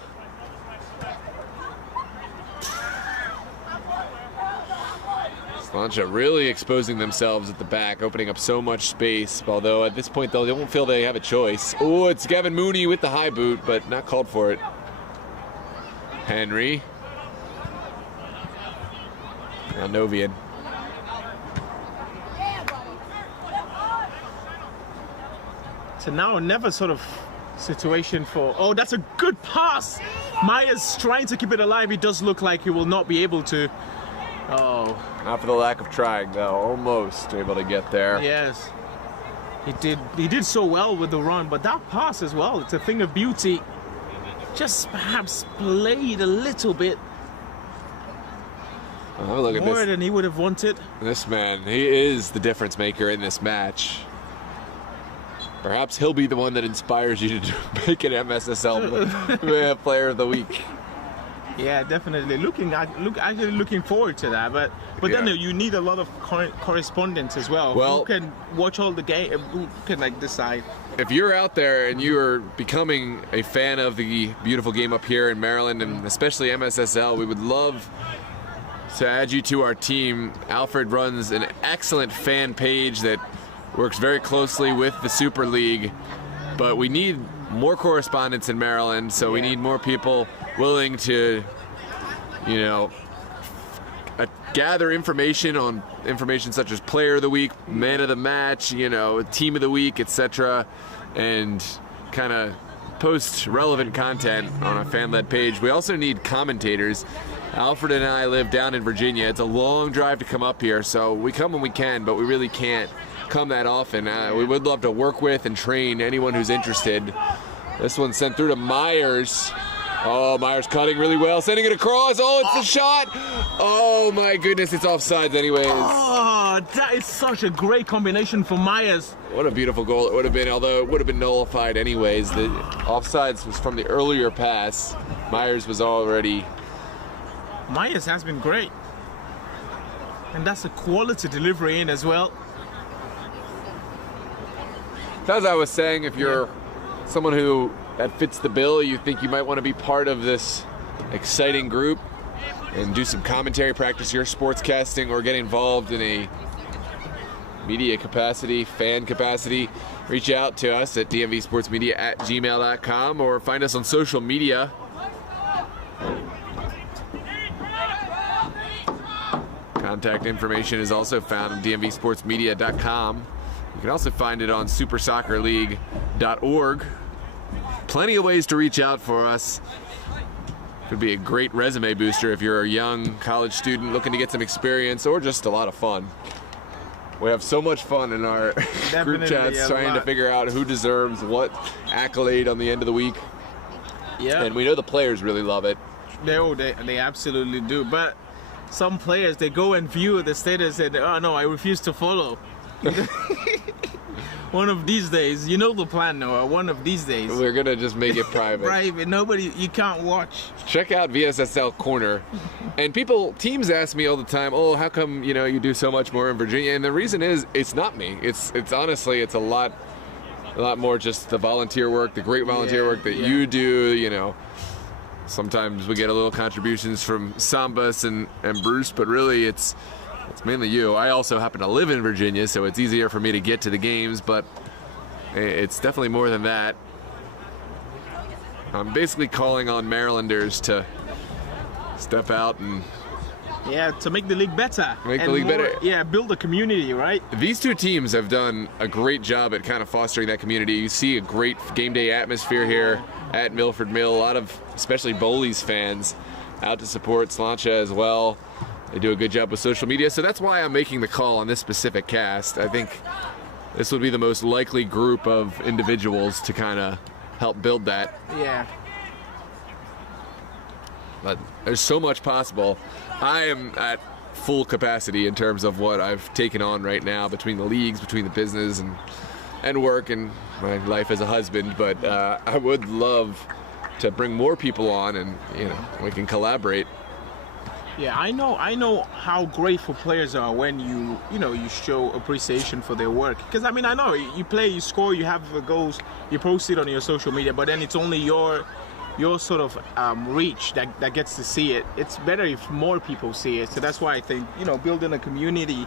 Slainte really exposing themselves at the back, opening up so much space. Although at this point, though, they won't feel they have a choice. Oh, it's Gavin Mooney with the high boot, but not called for it. Henry. Now Novian. So now never sort of situation for... Oh, that's a good pass. Myers trying to keep it alive. He does look like he will not be able to. Oh. Not for the lack of trying, though. Almost able to get there. Yes. He did so well with the run, but that pass as well, it's a thing of beauty. Just perhaps played a little bit Oh, look at more this. than he would have wanted. This man, he is the difference maker in this match. Perhaps he'll be the one that inspires you to make an MSSL Player of the Week. Yeah, definitely. Actually looking forward to that. But then you need a lot of correspondence as well. Who can watch all the game? Who can decide? If you're out there and you are becoming a fan of the beautiful game up here in Maryland, and especially MSSL, we would love to add you to our team. Alfred runs an excellent fan page that works very closely with the Super League, but we need more correspondence in Maryland, so we need more people willing to, gather information on information such as Player of the Week, Man of the Match, Team of the Week, etc., and kind of post relevant content on a fan-led page. We also need commentators. Alfred and I live down in Virginia. It's a long drive to come up here, so we come when we can, but we really can't come that often. We would love to work with and train anyone who's interested. This one's sent through to Myers. Oh, Myers cutting really well, sending it across. Oh, it's the shot. Oh my goodness, it's offsides anyways. Oh, that is such a great combination for Myers. What a beautiful goal it would have been, although it would have been nullified anyways. The offsides was from the earlier pass. Myers was already... Myers has been great. And that's a quality delivery in as well. As I was saying, if you're someone who that fits the bill, you think you might want to be part of this exciting group and do some commentary, practice your sportscasting, or get involved in a media capacity, fan capacity, reach out to us at dmvsportsmedia@gmail.com or find us on social media. Contact information is also found on dmvsportsmedia.com. You can also find it on supersoccerleague.org. Plenty of ways to reach out for us. Could be a great resume booster if you're a young college student looking to get some experience, or just a lot of fun. We have so much fun in our group chats trying to figure out who deserves what accolade on the end of the week. Yeah. And we know the players really love it. They absolutely do. But some players, they go and view the status and, oh no, I refuse to follow. One of these days, you know the plan, Noah. One of these days, we're gonna just make it private. Private. You can't watch. Check out VSSL Corner. And teams ask me all the time, oh, how come you do so much more in Virginia? And the reason is, it's not me. It's honestly, it's a lot more just the volunteer work, the great volunteer work that you do. Sometimes we get a little contributions from Sambas and Bruce, but really it's mainly you. I also happen to live in Virginia, so it's easier for me to get to the games, but it's definitely more than that. I'm basically calling on Marylanders to step out and... Yeah, to make the league better. Better. Yeah, build a community, right? These two teams have done a great job at kind of fostering that community. You see a great game day atmosphere here at Milford Mill. A lot of, especially Bowleys fans, out to support Slainte as well. They do a good job with social media, so that's why I'm making the call on this specific cast. I think this would be the most likely group of individuals to kind of help build that. Yeah. But there's so much possible. I am at full capacity in terms of what I've taken on right now between the leagues, between the business and work and my life as a husband. But I would love to bring more people on, and we can collaborate. Yeah, I know how grateful players are when you show appreciation for their work. Because I know you play, you score, you have the goals, you post it on your social media, but then it's only your sort of reach that gets to see it. It's better if more people see it. So that's why I think building a community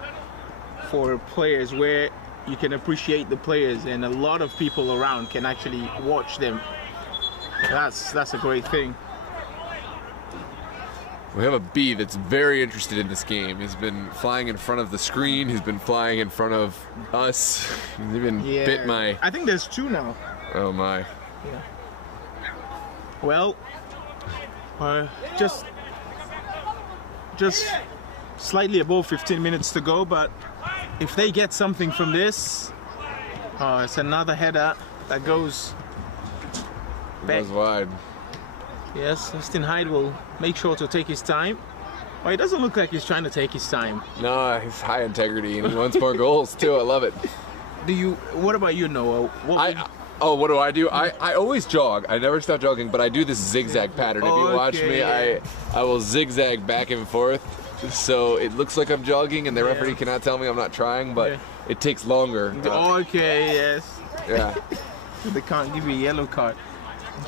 for players where you can appreciate the players and a lot of people around can actually watch them. That's a great thing. We have a bee that's very interested in this game. He's been flying in front of the screen. He's been flying in front of us. He's even bit my... I think there's two now. Oh my. Yeah. Well, just slightly above 15 minutes to go, but if they get something from this, it's another header that goes back. Goes wide. Yes, Austin Hyde will make sure to take his time. Well, it doesn't look like he's trying to take his time. No, he's high integrity and he wants more goals too. I love it. What about you, Noah? What do I do? I always jog. I never stop jogging, but I do this zigzag pattern. If you watch me, I will zigzag back and forth. So it looks like I'm jogging and the referee cannot tell me I'm not trying, but it takes longer. Okay, yes. Yeah. They can't give you a yellow card.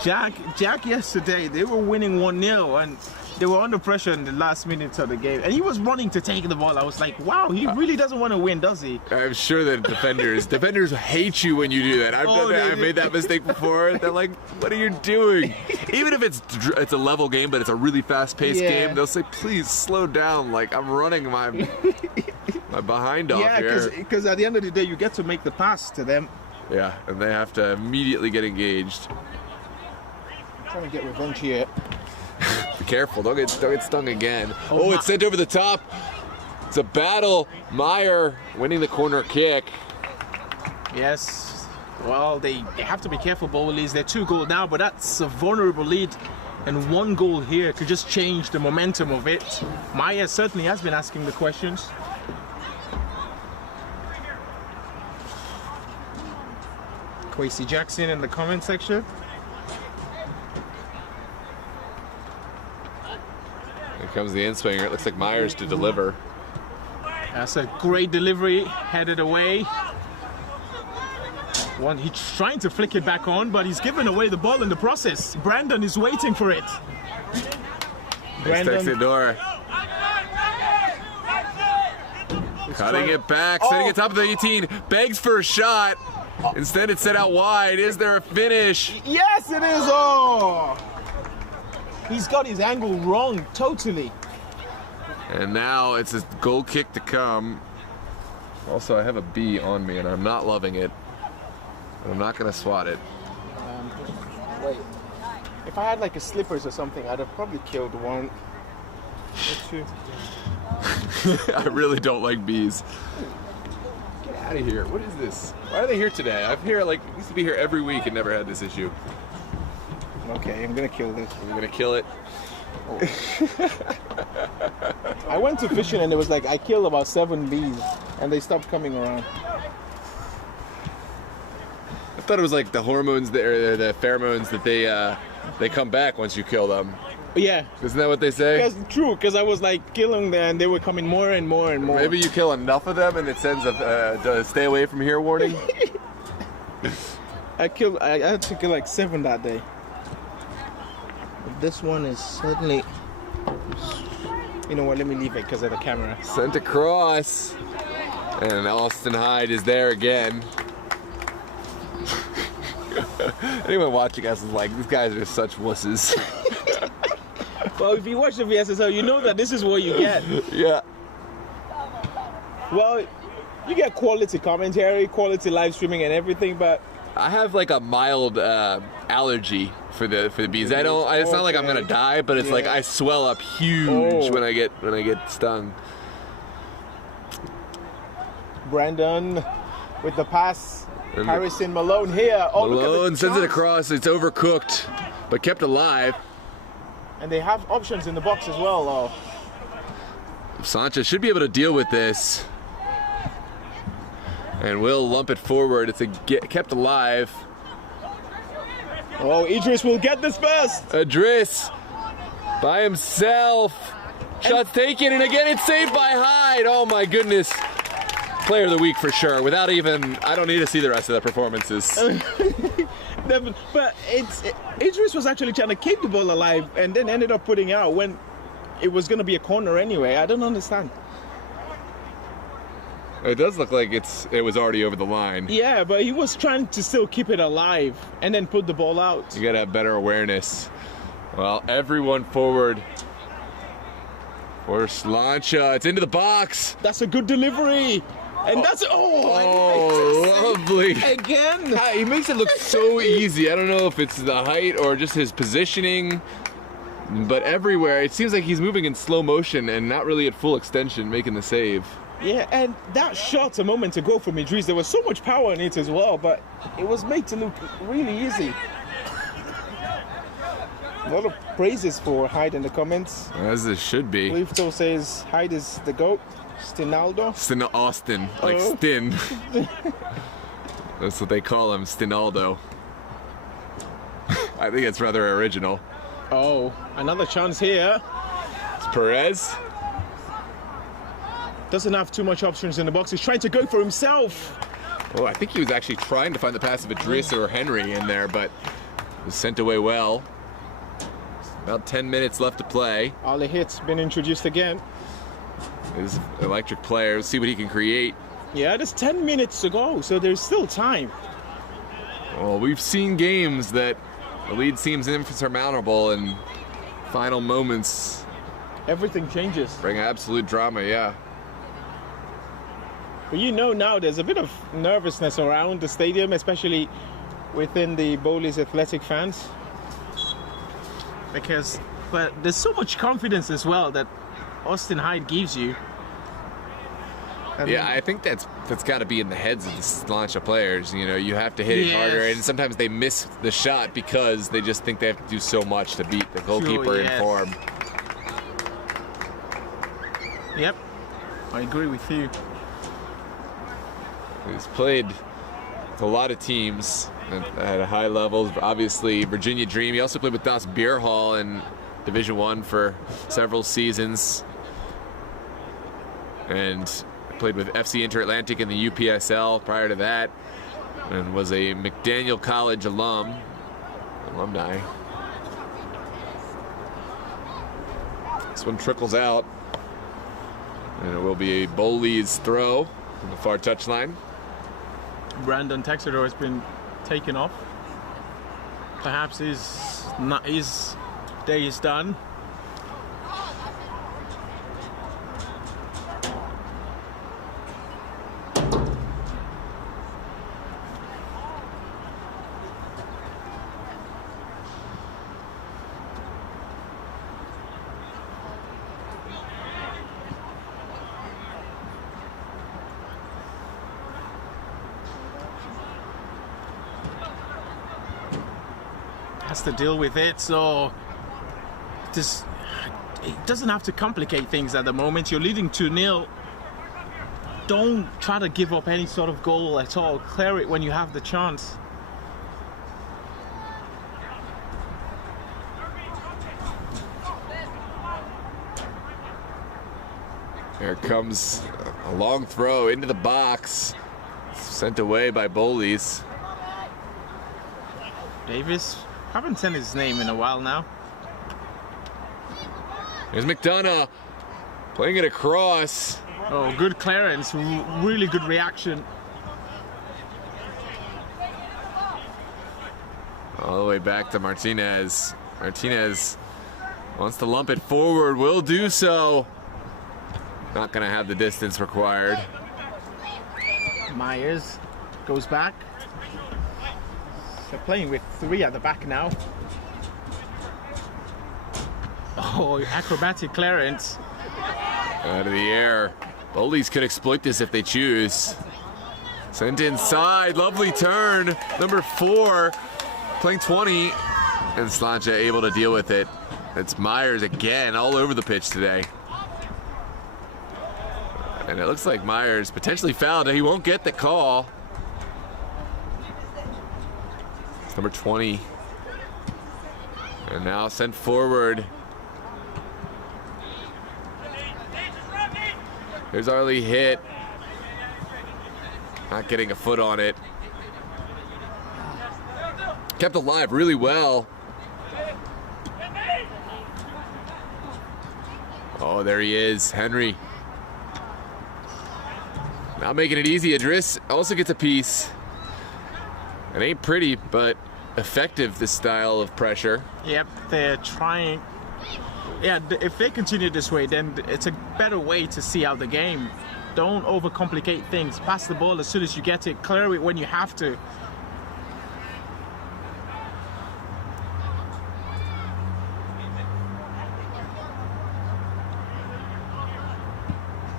Jack yesterday, they were winning 1-0 and they were under pressure in the last minutes of the game. And he was running to take the ball. I was like, wow, he really doesn't want to win, does he? I'm sure that defenders hate you when you do that. I've made that mistake before. They're like, what are you doing? Even if it's a level game, but it's a really fast-paced game, they'll say, please slow down. Like, I'm running my behind off here. Yeah, because at the end of the day, you get to make the pass to them. Yeah, and they have to immediately get engaged. I'm trying to get revenge here. Be careful, don't get stung again. Oh, it's sent over the top. It's a battle. Meyer winning the corner kick. Yes. Well, they have to be careful, Bowleys. They're 2 goals now, but that's a vulnerable lead. And 1 goal here could just change the momentum of it. Meyer certainly has been asking the questions. Kwesi Jackson in the comment section. Here comes the in-swinger. It looks like Myers to deliver. That's a great delivery, headed away. He's trying to flick it back on, but he's given away the ball in the process. Brandon is waiting for it. Brandon. Cutting it back, setting it top of the 18, begs for a shot. Instead, it's set out wide. Is there a finish? Yes, it is. Oh! He's got his angle wrong, totally. And now it's a goal kick to come. Also, I have a bee on me, and I'm not loving it. But I'm not going to swat it. Wait. If I had like a slippers or something, I'd have probably killed 1 or 2. I really don't like bees. Get out of here. What is this? Why are they here today? I've here used to be here every week and never had this issue. Okay, I'm gonna kill this. We're gonna kill it. Oh. I went to fishing and it was like I killed about 7 bees and they stopped coming around. I thought it was like the hormones or the pheromones that they come back once you kill them. Yeah. Isn't that what they say? True, because I was like killing them and they were coming more and more and more. Maybe you kill enough of them and it sends a stay away from here warning. I had to kill like 7 that day. But this one is certainly, you know what, let me leave it because of the camera. Sent across. And Austin Hyde is there again. Anyone watching us is like, these guys are such wusses. Well, if you watch the MSSL, you know that this is what you get. Yeah. Well, you get quality commentary, quality live streaming and everything, but I have like a mild allergy for the bees. It's not like I'm gonna die, but it's like I swell up huge when I get stung. Brandon with the pass. Harrison Malone here. Oh, Malone sends it across. It's overcooked, but kept alive. And they have options in the box as well, though. Sanchez should be able to deal with this. And will lump it forward. It's kept alive. Oh, Idris will get this first. Idris by himself. Shots taken, and again it's saved by Hyde. Oh my goodness. Player of the week for sure. Without even, I don't need to see the rest of the performances. But Idris was actually trying to keep the ball alive and then ended up putting out when it was going to be a corner anyway. I don't understand. It does look like it was already over the line. Yeah, but he was trying to still keep it alive and then put the ball out. You got to have better awareness. Well, everyone forward for Slainte. It's into the box. That's a good delivery. And that's lovely. Again. He makes it look so easy. I don't know if it's the height or just his positioning, but everywhere it seems like he's moving in slow motion and not really at full extension, making the save. Yeah, and that shot a moment ago from Idris, there was so much power in it as well, but it was made to look really easy. A lot of praises for Hyde in the comments. As it should be. Leifto says Hyde is the GOAT. Stinaldo. Austin, like Stin. That's what they call him, Stinaldo. I think it's rather original. Oh, another chance here. It's Perez. Doesn't have too much options in the box. He's trying to go for himself. Oh, I think he was actually trying to find the pass of Idris or Henry in there, but was sent away well. About 10 minutes left to play. Ali Hit's been introduced again. His electric player. Let's see what he can create. Yeah, there's 10 minutes to go, so there's still time. Well, we've seen games that the lead seems insurmountable and final moments Everything changes. bring absolute drama, yeah. But you know now there's a bit of nervousness around the stadium, especially within the Bowleys athletic fans. But there's so much confidence as well that Austin Hyde gives you. Yeah, I think that's got to be in the heads of the Slainte players. You know, you have to hit it harder, and sometimes they miss the shot because they just think they have to do so much to beat the goalkeeper in form. Yep, I agree with you. He's played with a lot of teams at a high level. Obviously, Virginia Dream. He also played with Das Beer Hall in Division I for several seasons, and played with FC Inter-Atlantic in the UPSL prior to that, and was a McDaniel College alumni. This one trickles out, and it will be a Bowleys throw from the far touchline. Brandon Texador has been taken off. Perhaps his day is done. Has to deal with it, so it doesn't have to complicate things at the moment. You're leading 2-0. Don't try to give up any sort of goal at all. Clear it when you have the chance. Here comes a long throw into the box, sent away by Bowleys. Davis, haven't seen his name in a while now. Here's McDonough playing it across. Oh, good clearance, really good reaction. All the way back to Martinez. Martinez wants to lump it forward, will do so. Not gonna have the distance required. Myers goes back. They're playing with 3 at the back now. Oh, acrobatic clearance. Out of the air. Bowleys could exploit this if they choose. Sent inside, lovely turn. Number 4, playing 20. And Slainte able to deal with it. It's Myers again, all over the pitch today. And it looks like Myers potentially fouled. He won't get the call. It's number 20. And now sent forward. Here's Arlie hit. Not getting a foot on it. Kept alive really well. Oh, there he is, Henry. Now making it easy. Idris also gets a piece. It ain't pretty, but effective, this style of pressure. Yep, they're trying. Yeah, if they continue this way, then it's a better way to see out the game. Don't overcomplicate things. Pass the ball as soon as you get it. Clear it when you have to.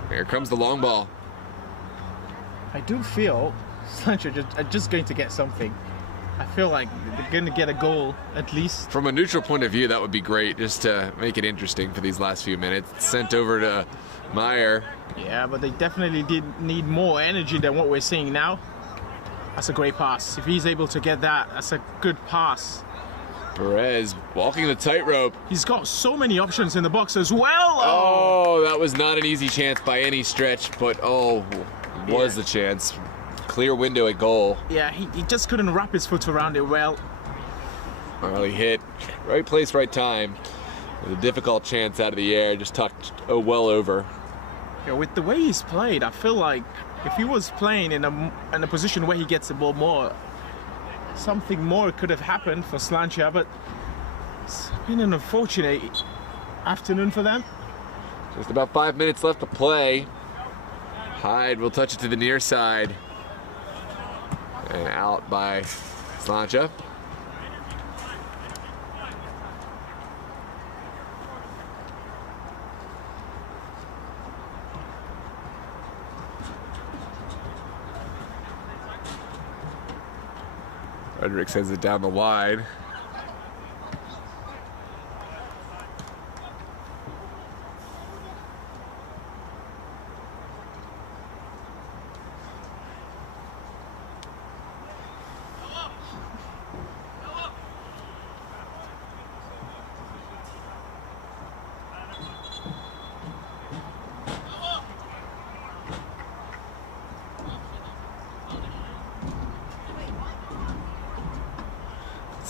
Here comes the long ball. I do feel Slainte are just going to get something. I feel like they're going to get a goal at least. From a neutral point of view, that would be great, just to make it interesting for these last few minutes. Sent over to Meyer. Yeah, but they definitely did need more energy than what we're seeing now. That's a great pass. If he's able to get that, that's a good pass. Perez walking the tightrope. He's got so many options in the box as well. Oh, that was not an easy chance by any stretch, but was a chance. Clear window at goal. Yeah, he just couldn't wrap his foot around it well. Early hit, right place, right time. With a difficult chance out of the air, just tucked well over. Yeah, with the way he's played, I feel like if he was playing in a position where he gets the ball more, something more could have happened for Slainte, but it's been an unfortunate afternoon for them. Just about 5 minutes left to play. Hyde will touch it to the near side. And out by Slainte. Frederick sends it down the wide.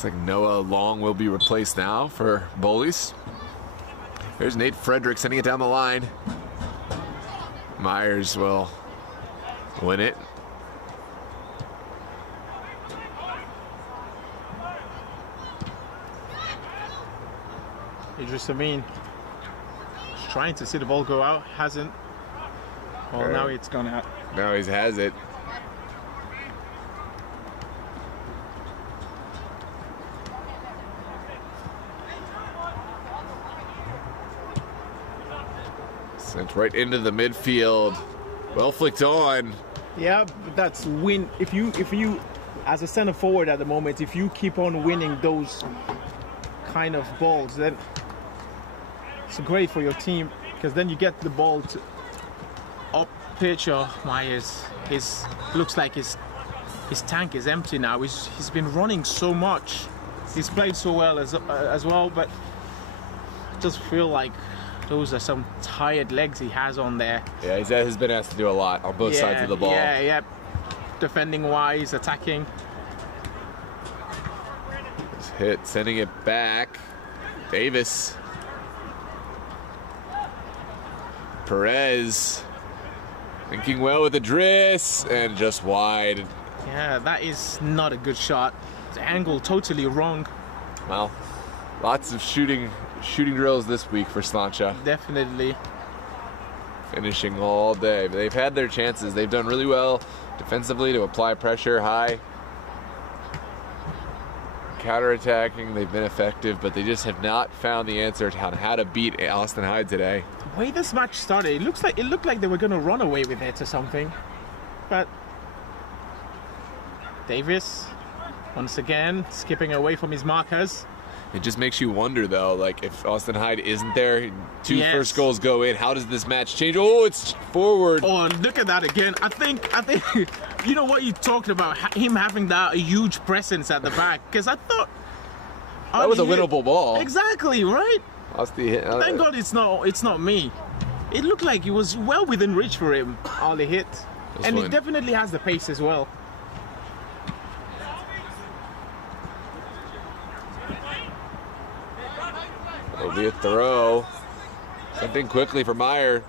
Looks like Noah Long will be replaced now for Bowleys. There's Nate Frederick sending it down the line. Myers will win it. Idris Amin is trying to see the ball go out, hasn't. Well, now it's gone out. Now he has it. Sent right into the midfield. Well flicked on. Yeah, but that's win. If you, as a center forward at the moment, if you keep on winning those kind of balls, then it's great for your team because then you get the ball to up pitch. Oh, Myers, looks like his tank is empty now. He's been running so much. He's played so well as well, but I just feel like those are some tired legs he has on there. Yeah, he has been asked to do a lot on both sides of the ball. Yeah. Defending wise, attacking. Hit, sending it back. Davis. Perez. Thinking well with Idris, and just wide. Yeah, that is not a good shot. The angle totally wrong. Well, lots of shooting drills this week for Slainte. Definitely. Finishing all day. But they've had their chances. They've done really well defensively to apply pressure high. Counterattacking, they've been effective, but they just have not found the answer on how to beat Austin Hyde today. The way this match started, it looked like they were going to run away with it or something. But Davis, once again, skipping away from his markers. It just makes you wonder, though, like if Austin Hyde isn't there, two first goals go in, how does this match change? Oh, it's forward. Oh, look at that again. I think, you know what you talked about, him having that huge presence at the back, because I thought that was a winnable ball. Exactly, right? Lost the hit. Thank God it's not me. It looked like it was well within reach for him, all the hit. And it definitely has the pace as well. It'll be a throw. Something quickly for Meyer.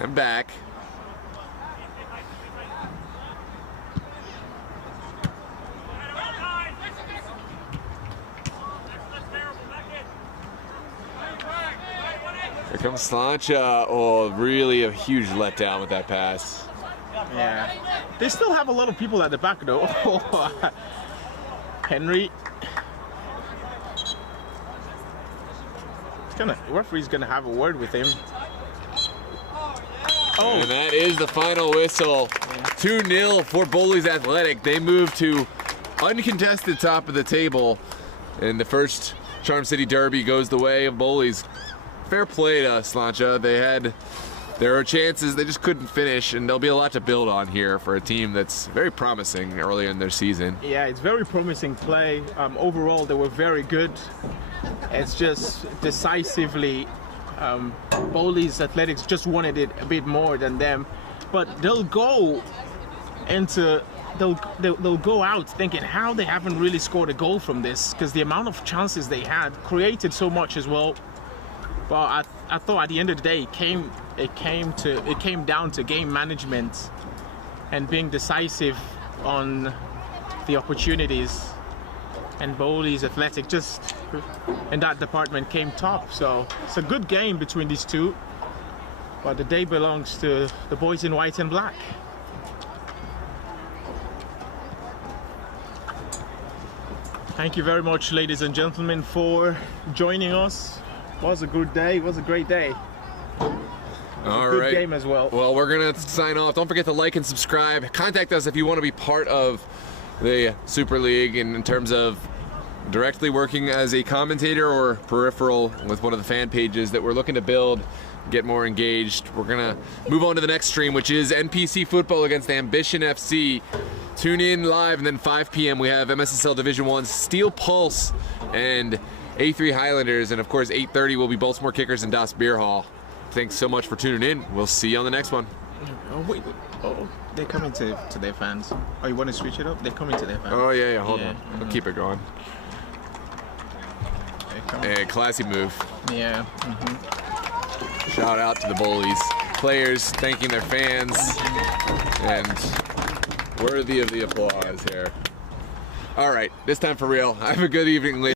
And back. Here comes Slainte. Oh, really a huge letdown with that pass. Yeah. They still have a lot of people at the back, though. Henry. The referee's gonna have a word with him. Oh. And that is the final whistle. 2-0 for Bowleys Athletic. They move to uncontested top of the table. And the first Charm City Derby goes the way of Bowleys. Fair play to Slainte. There are chances, they just couldn't finish, and there'll be a lot to build on here for a team that's very promising earlier in their season. Yeah, it's very promising play. Overall, they were very good. It's just decisively, Bowleys Athletics just wanted it a bit more than them. But they'll go out thinking how they haven't really scored a goal from this, because the amount of chances they had created so much as well. But I thought at the end of the day, it came down to game management and being decisive on the opportunities. And Bowleys Athletic just in that department came top. So it's a good game between these two. But the day belongs to the boys in white and black. Thank you very much, ladies and gentlemen, for joining us. Was a good day. Was a great day. All good right. game as well. Well, we're gonna sign off. Don't forget to like and subscribe. Contact us if you want to be part of the Super League in terms of directly working as a commentator or peripheral with one of the fan pages that we're looking to build, get more engaged. We're gonna move on to the next stream, which is NPC football against Ambition FC. Tune in live, and then 5 p.m. we have MSSL Division 1 Steel Pulse and A3 Highlanders, and of course 8:30 will be Baltimore Kickers and Das Beer Hall. Thanks so much for tuning in. We'll see you on the next one. Oh wait. Oh, they're coming to their fans. Oh, you want to switch it up? They're coming to their fans. Oh yeah, hold Yeah. on. I'll keep it going. They're coming. Hey, classy move. Yeah. Shout out to the Bowleys players, thanking their fans, and worthy of the applause here. All right, this time for real. Have a good evening, ladies.